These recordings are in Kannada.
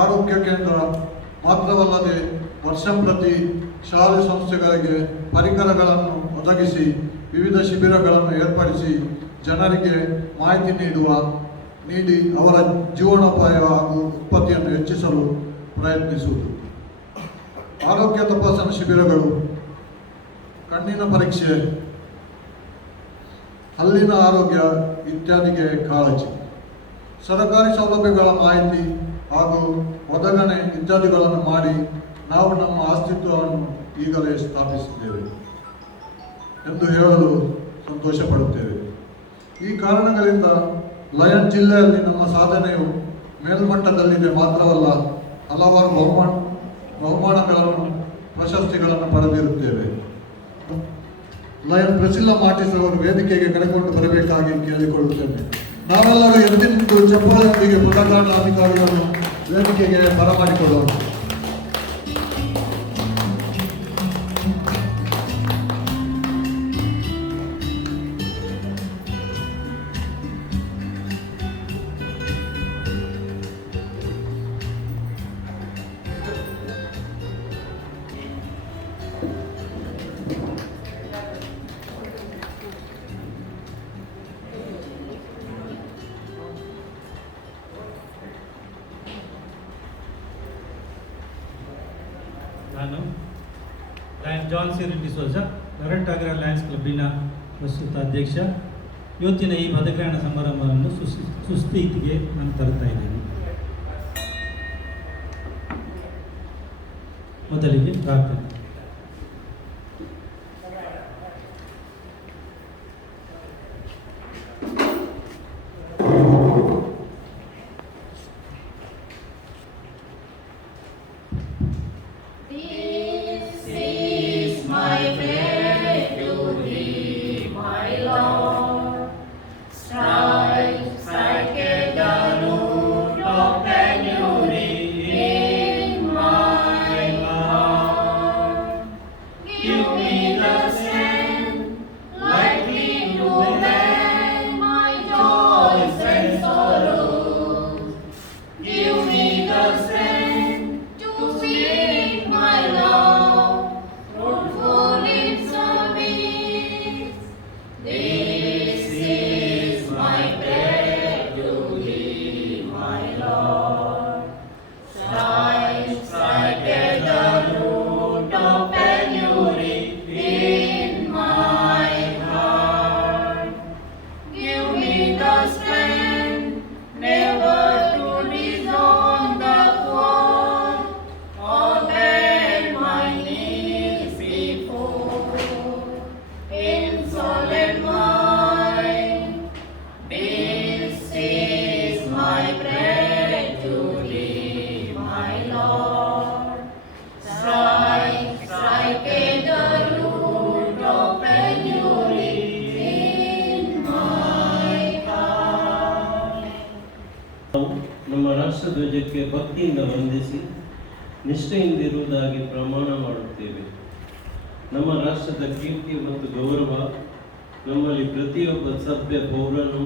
ಆರೋಗ್ಯ ಕೇಂದ್ರ ಮಾತ್ರವಲ್ಲದೆ ವರ್ಷಂಪ್ರತಿ ಶಾಲೆ ಸಂಸ್ಥೆಗಳಿಗೆ ಪರಿಕರಗಳನ್ನು ಒದಗಿಸಿ ವಿವಿಧ ಶಿಬಿರಗಳನ್ನು ಏರ್ಪಡಿಸಿ ಜನರಿಗೆ ಮಾಹಿತಿ ನೀಡಿ ಅವರ ಜೀವನೋಪಾಯ ಹಾಗೂ ಉತ್ಪತ್ತಿಯನ್ನು ಹೆಚ್ಚಿಸಲು ಪ್ರಯತ್ನಿಸುವುದು. ಆರೋಗ್ಯ ತಪಾಸಣಾ ಶಿಬಿರಗಳು, ಕಣ್ಣಿನ ಪರೀಕ್ಷೆ, ಹಲ್ಲಿನ ಆರೋಗ್ಯ ಇತ್ಯಾದಿಗೆ ಕಾಳಜಿ, ಸರ್ಕಾರಿ ಸೌಲಭ್ಯಗಳ ಮಾಹಿತಿ ಹಾಗೂ ಒದಗಣೆ ಇತ್ಯಾದಿಗಳನ್ನು ಮಾಡಿ ನಾವು ನಮ್ಮ ಅಸ್ತಿತ್ವವನ್ನು ಈಗಲೇ ಸ್ಥಾಪಿಸಿದ್ದೇವೆ ಎಂದು ಹೇಳಲು ಸಂತೋಷ ಪಡುತ್ತೇವೆ. ಈ ಕಾರಣಗಳಿಂದ ಲಯನ್ ಜಿಲ್ಲೆಯಲ್ಲಿ ನಮ್ಮ ಸಾಧನೆಯು ಮೇಲ್ಮಟ್ಟದಲ್ಲಿದೆ ಮಾತ್ರವಲ್ಲ, ಹಲವಾರು ಬಹುಮಾನಗಳನ್ನು ಪ್ರಶಸ್ತಿಗಳನ್ನು ಪಡೆದಿರುತ್ತೇವೆ. ಲಯನ್ ಪ್ರೆಸಿಲ್ಲಾ ಮಾರ್ಟಿಸ್ ಅವರು ವೇದಿಕೆಗೆ ಕರೆಕೊಂಡು ಬರಬೇಕಾಗಿ ಕೇಳಿಕೊಳ್ಳುತ್ತೇನೆ. ನಾವೆಲ್ಲರೂ ಎದ್ದು ನಿಂತು ಚಪ್ಪಾಳೆಯೊಂದಿಗೆ ಪದಕಾಂಡಾಧಿಕಾರಿಗಳನ್ನು ವೇದಿಕೆಗೆ ಬರಮಾಡಿಕೊಳ್ಳೋಣ. ನಾನು lion John C Reddy Souza, ನರಟಾಗರ ಲಯನ್ಸ್ ಕ್ಲಬ್ಬಿನ ಪ್ರಸ್ತುತ ಅಧ್ಯಕ್ಷ. ಇವತ್ತಿನ ಈ ಪದಗ್ರಹಣ ಸಮಾರಂಭವನ್ನು ಸುಸ್ಥಿತಿಗೆ ನಾನು ತರುತ್ತಾ ಇದ್ದೇನೆ. ಮೊದಲಿಗೆ ಪ್ರಾರ್ಥನೆ. ನಮ್ಮ ರಾಷ್ಟ್ರಧ್ವಜಕ್ಕೆ ಭಕ್ತಿಯಿಂದ ವಂದಿಸಿ ನಿಷ್ಠೆಯಿಂದಿರುವುದಾಗಿ ಪ್ರಮಾಣ ಮಾಡುತ್ತೇವೆ. ನಮ್ಮ ರಾಷ್ಟ್ರದ ಕೀರ್ತಿ ಮತ್ತು ಗೌರವ, ನಮ್ಮಲ್ಲಿ ಪ್ರತಿಯೊಬ್ಬ ಸಭ್ಯ ಪೌರನು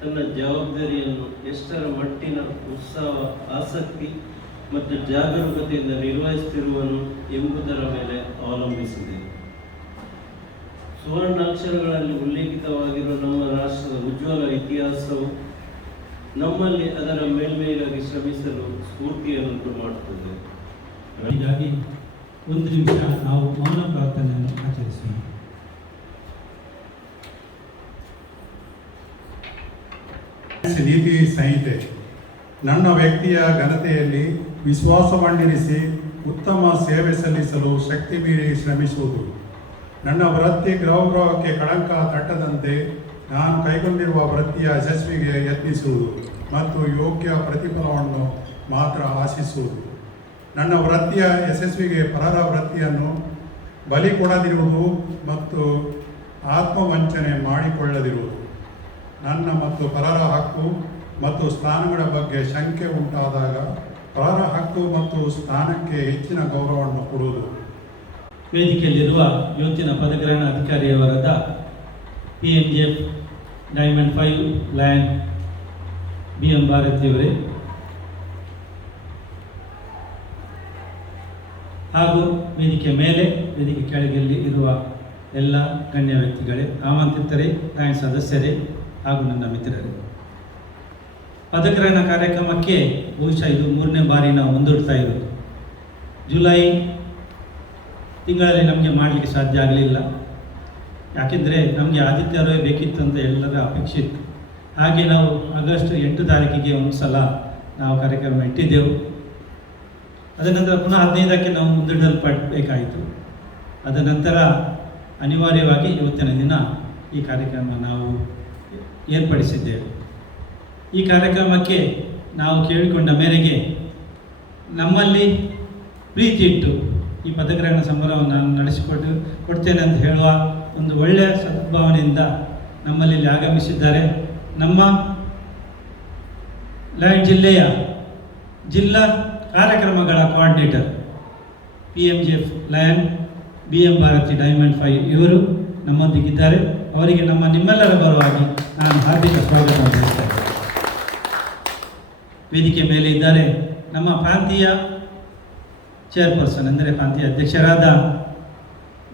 ತನ್ನ ಜವಾಬ್ದಾರಿಯನ್ನು ಎಷ್ಟರ ಮಟ್ಟಿನ ಉತ್ಸಾಹ, ಆಸಕ್ತಿ ಮತ್ತು ಜಾಗರೂಕತೆಯಿಂದ ನಿರ್ವಹಿಸುತ್ತಿರುವನು ಎಂಬುದರ ಮೇಲೆ ಅವಲಂಬಿಸಿದೆ. ಸುವರ್ಣಾಕ್ಷರಗಳಲ್ಲಿ ಉಲ್ಲೇಖಿತವಾಗಿರುವ ನಮ್ಮ ರಾಷ್ಟ್ರದ ಉಜ್ವಲ ಇತಿಹಾಸವು ನಮ್ಮಲ್ಲಿ ಅದರ ಮೇಲ್ಮೇಲಾಗಿ ಶ್ರಮಿಸಲು ಸ್ಫೂರ್ತಿಯನ್ನುಂಟು ಮಾಡುತ್ತದೆ. ಹೀಗಾಗಿ ಒಂದು ನಿಮಿಷ ನಾವು ಮೌನ ಪ್ರಾರ್ಥನೆಯನ್ನು ಆಚರಿಸೋಣ. ನೀತಿ ಸಂಹಿತೆ ನನ್ನ ವ್ಯಕ್ತಿಯ ಘನತೆಯಲ್ಲಿ ವಿಶ್ವಾಸ ಮಂಡಿರಿಸಿ ಉತ್ತಮ ಸೇವೆ ಸಲ್ಲಿಸಲು ಶಕ್ತಿ ಮೀರಿ ಶ್ರಮಿಸುವುದು. ನನ್ನ ವೃತ್ತಿ ಗೌರವಕ್ಕೆ ಕಳಂಕ ತಟ್ಟದಂತೆ ನಾನು ಕೈಗೊಂಡಿರುವ ವೃತ್ತಿಯ ಯಶಸ್ವಿಗೆ ಯತ್ನಿಸುವುದು ಮತ್ತು ಯೋಗ್ಯ ಪ್ರತಿಫಲವನ್ನು ಮಾತ್ರ ಆಶಿಸುವುದು. ನನ್ನ ವೃತ್ತಿಯ ಯಶಸ್ವಿಗೆ ಪರರ ವೃತ್ತಿಯನ್ನು ಬಲಿ ಕೊಡದಿರುವುದು ಮತ್ತು ಆತ್ಮವಂಚನೆ ಮಾಡಿಕೊಳ್ಳದಿರುವುದು. ನನ್ನ ಮತ್ತು ಪರರ ಹಕ್ಕು ಮತ್ತು ಸ್ಥಾನಗಳ ಬಗ್ಗೆ ಶಂಕೆ ಉಂಟಾದಾಗ ಪರರ ಹಕ್ಕು ಮತ್ತು ಸ್ಥಾನಕ್ಕೆ ಹೆಚ್ಚಿನ ಗೌರವವನ್ನು ಕೊಡುವುದು. ವೇದಿಕೆಯಲ್ಲಿರುವ ಇವತ್ತಿನ ಪದಗ್ರಹಣ ಅಧಿಕಾರಿಯವರಾದ PNGF ಡೈಮಂಡ್ 5 ಲಯನ್ BM ಭಾರತಿಯವರೇ, ಹಾಗೂ ವೇದಿಕೆ ಮೇಲೆ ವೇದಿಕೆ ಕೆಳಗೆಲ್ಲಿ ಇರುವ ಎಲ್ಲ ಗಣ್ಯ ವ್ಯಕ್ತಿಗಳೇ, ಆಮಂತ್ರಿತರೇ, ಲಯನ್ ಸದಸ್ಯರೇ ಹಾಗೂ ನನ್ನ ಮಿತ್ರರೇ, ಪದಗ್ರಹಣ ಕಾರ್ಯಕ್ರಮಕ್ಕೆ ಬಹುಶಃ ಇದು 3ನೇ ಬಾರಿ ನಾವು ಮುಂದೂಡ್ತಾ ಇರೋದು. ಜುಲೈ ತಿಂಗಳಲ್ಲಿ ನಮಗೆ ಮಾಡಲಿಕ್ಕೆ ಸಾಧ್ಯ ಆಗಲಿಲ್ಲ. ಯಾಕೆಂದರೆ ನಮಗೆ ಆದಿತ್ಯವಾರವೇ ಬೇಕಿತ್ತು ಅಂತ ಎಲ್ಲರ ಅಪೇಕ್ಷೆ ಇತ್ತು. ಹಾಗೆ ನಾವು ಆಗಸ್ಟ್ 8 ತಾರೀಕಿಗೆ ಒಂದು ಸಲ ನಾವು ಕಾರ್ಯಕ್ರಮ ಇಟ್ಟಿದ್ದೆವು. ಅದ ನಂತರ ಪುನಃ 15ಕ್ಕೆ ನಾವು ಮುಂದೂಡಲ್ಪಡಬೇಕಾಯಿತು. ಅದ ನಂತರ ಅನಿವಾರ್ಯವಾಗಿ ಇವತ್ತಿನ ದಿನ ಈ ಕಾರ್ಯಕ್ರಮ ನಾವು ಏರ್ಪಡಿಸಿದ್ದೇವೆ. ಈ ಕಾರ್ಯಕ್ರಮಕ್ಕೆ ನಾವು ಕೇಳಿಕೊಂಡ ಮೇರೆಗೆ ನಮ್ಮಲ್ಲಿ ಪ್ರೀತಿ ಇಟ್ಟು ಈ ಪದಗ್ರಹಣ ಸಂಭ್ರಮವನ್ನು ನಾನು ಕೊಡ್ತೇನೆ ಅಂತ ಹೇಳುವ ಒಂದು ಒಳ್ಳೆಯ ಸದ್ಭಾವನೆಯಿಂದ ನಮ್ಮಲ್ಲಿ ಆಗಮಿಸಿದ್ದಾರೆ. ನಮ್ಮ ಲಯನ್ ಜಿಲ್ಲೆಯ ಜಿಲ್ಲಾ ಕಾರ್ಯಕ್ರಮಗಳ coordinator PMJF lion BM Bharati diamond 5 ಇವರು ನಮ್ಮೊಂದಿಗಿದ್ದಾರೆ. ಅವರಿಗೆ ನಿಮ್ಮೆಲ್ಲರ ಪರವಾಗಿ ನಾನು ಹಾರ್ದಿಕ ಸ್ವಾಗತ ಬಯಸ್ತೇನೆ. ವೇದಿಕೆ ಮೇಲೆ ಇದ್ದಾರೆ ನಮ್ಮ ಪ್ರಾಂತೀಯ ಚೇರ್ಪರ್ಸನ್ ಅಂದರೆ ಪ್ರಾಂತೀಯ ಅಧ್ಯಕ್ಷರಾದ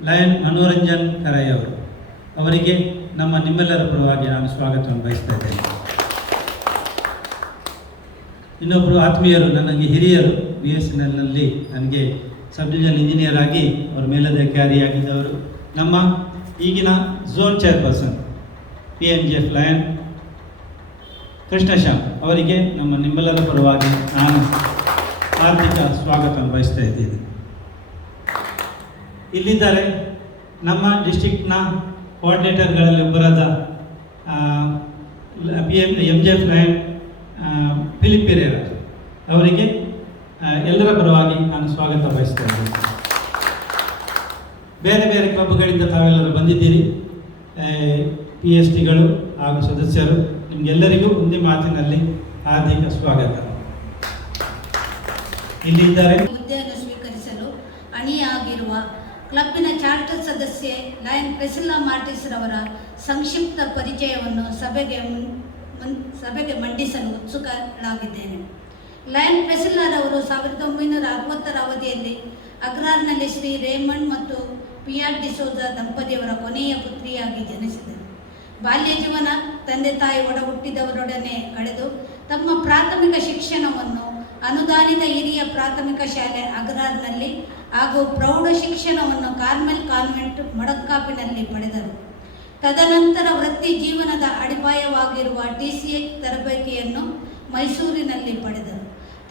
ಲಯನ್ ಮನೋರಂಜನ್ ಕರೈ ಅವರು. ಅವರಿಗೆ ನಿಮ್ಮೆಲ್ಲರ ಪರವಾಗಿ ನಾನು ಸ್ವಾಗತವನ್ನು ಬಯಸ್ತಾ ಇದ್ದೇನೆ. ಇನ್ನೊಬ್ಬರು ಆತ್ಮೀಯರು, ನನಗೆ ಹಿರಿಯರು, BSNLನಲ್ಲಿ ನನಗೆ ಸಬ್ ಡಿವಿಷನ್ ಇಂಜಿನಿಯರ್ ಆಗಿ ಅವರ ಮೇಲಧಿಕಾರಿಯಾಗಿದ್ದವರು, ನಮ್ಮ ಈಗಿನ ಝೋನ್ ಚೇರ್ಪರ್ಸನ್ PMJF ಲಯನ್ ಕೃಷ್ಣಶ್ಯಾಮ್ ಅವರಿಗೆ ನಿಮ್ಮೆಲ್ಲರ ಪರವಾಗಿ ನಾನು ಹಾರ್ದಿಕ ಸ್ವಾಗತವನ್ನು ಬಯಸ್ತಾ ಇದ್ದೇನೆ. ಇಲ್ಲಿದ್ದಾರೆ ನಮ್ಮ ಡಿಸ್ಟ್ರಿಕ್ಟ್ನ ಕೋಆರ್ಡಿನೇಟರ್ಗಳಲ್ಲಿ ಒಬ್ಬರಾದ MJF ಲಯನ್ ಫಿಲಿಪ್ ಪೆರೇರಾ ಅವರಿಗೆ ಎಲ್ಲರ ಪರವಾಗಿ ನಾನು ಸ್ವಾಗತ ಬಯಸ್ತಾ ಇದ್ದೇನೆ. ಬೇರೆ ಬೇರೆ ಕ್ಲಬ್ಗಳಿಂದ ತಾವೆಲ್ಲರೂ ಬಂದಿದ್ದೀರಿ, PSTಗಳು ಹಾಗೂ ಸದಸ್ಯರು, ನಿಮಗೆಲ್ಲರಿಗೂ ಒಂದೇ ಮಾತಿನಲ್ಲಿ ಹಾರ್ದಿಕ ಸ್ವಾಗತ. ಇಲ್ಲಿದ್ದಾರೆ ಹುದ್ದೆಯನ್ನು ಸ್ವೀಕರಿಸಲು ಅಣಿಯಾಗಿರುವ ಕ್ಲಬ್ಬಿನ ಚಾರ್ಟರ್ ಸದಸ್ಯೆ ಲಯನ್ ಪ್ರೆಸಿಲ್ಲಾ ಮಾರ್ಟಿಸ್ ರವರ ಸಂಕ್ಷಿಪ್ತ ಪರಿಚಯವನ್ನು ಸಭೆಗೆ ಮಂಡಿಸಲು ಉತ್ಸುಕಳಾಗಿದ್ದೇನೆ. ಲಯನ್ ಪ್ರೆಸಿಲ್ಲಾರವರು 1960ರ ಅವಧಿಯಲ್ಲಿ ಅಗ್ರಾರ್ನಲ್ಲಿ ಶ್ರೀ ರೇಮಂಡ್ ಮತ್ತು PR ಡಿಸೋಜ ದಂಪತಿಯವರ ಕೊನೆಯ ಪುತ್ರಿಯಾಗಿ ಜನಿಸಿದರು. ಬಾಲ್ಯ ಜೀವನ ತಂದೆ ತಾಯಿ ಒಡ ಹುಟ್ಟಿದವರೊಡನೆ ಕಳೆದು ತಮ್ಮ ಪ್ರಾಥಮಿಕ ಶಿಕ್ಷಣವನ್ನು ಅನುದಾನಿತ ಹಿರಿಯ ಪ್ರಾಥಮಿಕ ಶಾಲೆ ಅಗ್ರಾರ್ನಲ್ಲಿ ಹಾಗೂ ಪ್ರೌಢ ಶಿಕ್ಷಣವನ್ನು ಕಾರ್ಮೆಲ್ ಕಾನ್ವೆಂಟ್ ಮಡಕ್ಕಾಪಿನಲ್ಲಿ ಪಡೆದರು. ತದನಂತರ ವೃತ್ತಿ ಜೀವನದ ಅಡಿಪಾಯವಾಗಿರುವ TCH ತರಬೇತಿಯನ್ನು ಮೈಸೂರಿನಲ್ಲಿ ಪಡೆದರು.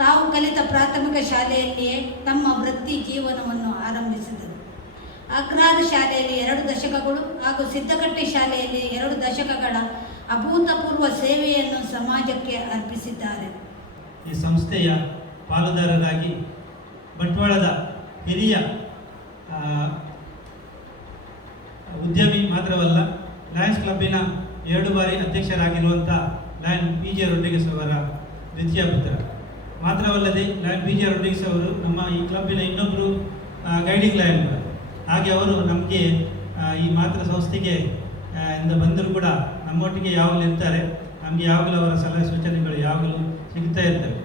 ತಾವು ಕಲಿತ ಪ್ರಾಥಮಿಕ ಶಾಲೆಯಲ್ಲಿಯೇ ತಮ್ಮ ವೃತ್ತಿ ಜೀವನವನ್ನು ಆರಂಭಿಸಿದರು. ಅಗ್ರಾರ್ ಶಾಲೆಯಲ್ಲಿ 2 ದಶಕಗಳು ಹಾಗೂ ಸಿದ್ದಗಟ್ಟೆ ಶಾಲೆಯಲ್ಲಿ 2 ದಶಕಗಳ ಅಭೂತಪೂರ್ವ ಸೇವೆಯನ್ನು ಸಮಾಜಕ್ಕೆ ಅರ್ಪಿಸಿದ್ದಾರೆ. ಈ ಸಂಸ್ಥೆಯ ಪಾಲುದಾರರಾಗಿ ಬಂಟ್ವಾಳದ ಹಿರಿಯ ಉದ್ಯಮಿ ಮಾತ್ರವಲ್ಲ, ಲಯನ್ಸ್ ಕ್ಲಬ್ಬಿನ 2 ಬಾರಿ ಅಧ್ಯಕ್ಷರಾಗಿರುವಂಥ ಲಯನ್ PJ ರೊಡ್ರಿಗಸ್ ಅವರ ದ್ವಿತೀಯ ಪುತ್ರ ಮಾತ್ರವಲ್ಲದೆ ಲಯನ್ PJ ರೊಡ್ರಿಗಸ್ ಅವರು ನಮ್ಮ ಈ ಕ್ಲಬ್ಬಿನ ಇನ್ನೊಬ್ಬರು ಗೈಡಿಂಗ್ ಲಯನ್. ಹಾಗೆ ಅವರು ನಮಗೆ ಈ ಮಾತೃ ಸಂಸ್ಥೆಗೆ ಇಂದ ಬಂದರೂ ಕೂಡ ನಮ್ಮೊಟ್ಟಿಗೆ ಯಾವಾಗಲೂ ಇರ್ತಾರೆ. ನಮಗೆ ಯಾವಾಗಲೂ ಅವರ ಸಲಹೆ ಸೂಚನೆಗಳು ಯಾವಾಗಲೂ ಸಿಗ್ತಾ ಇರ್ತವೆ.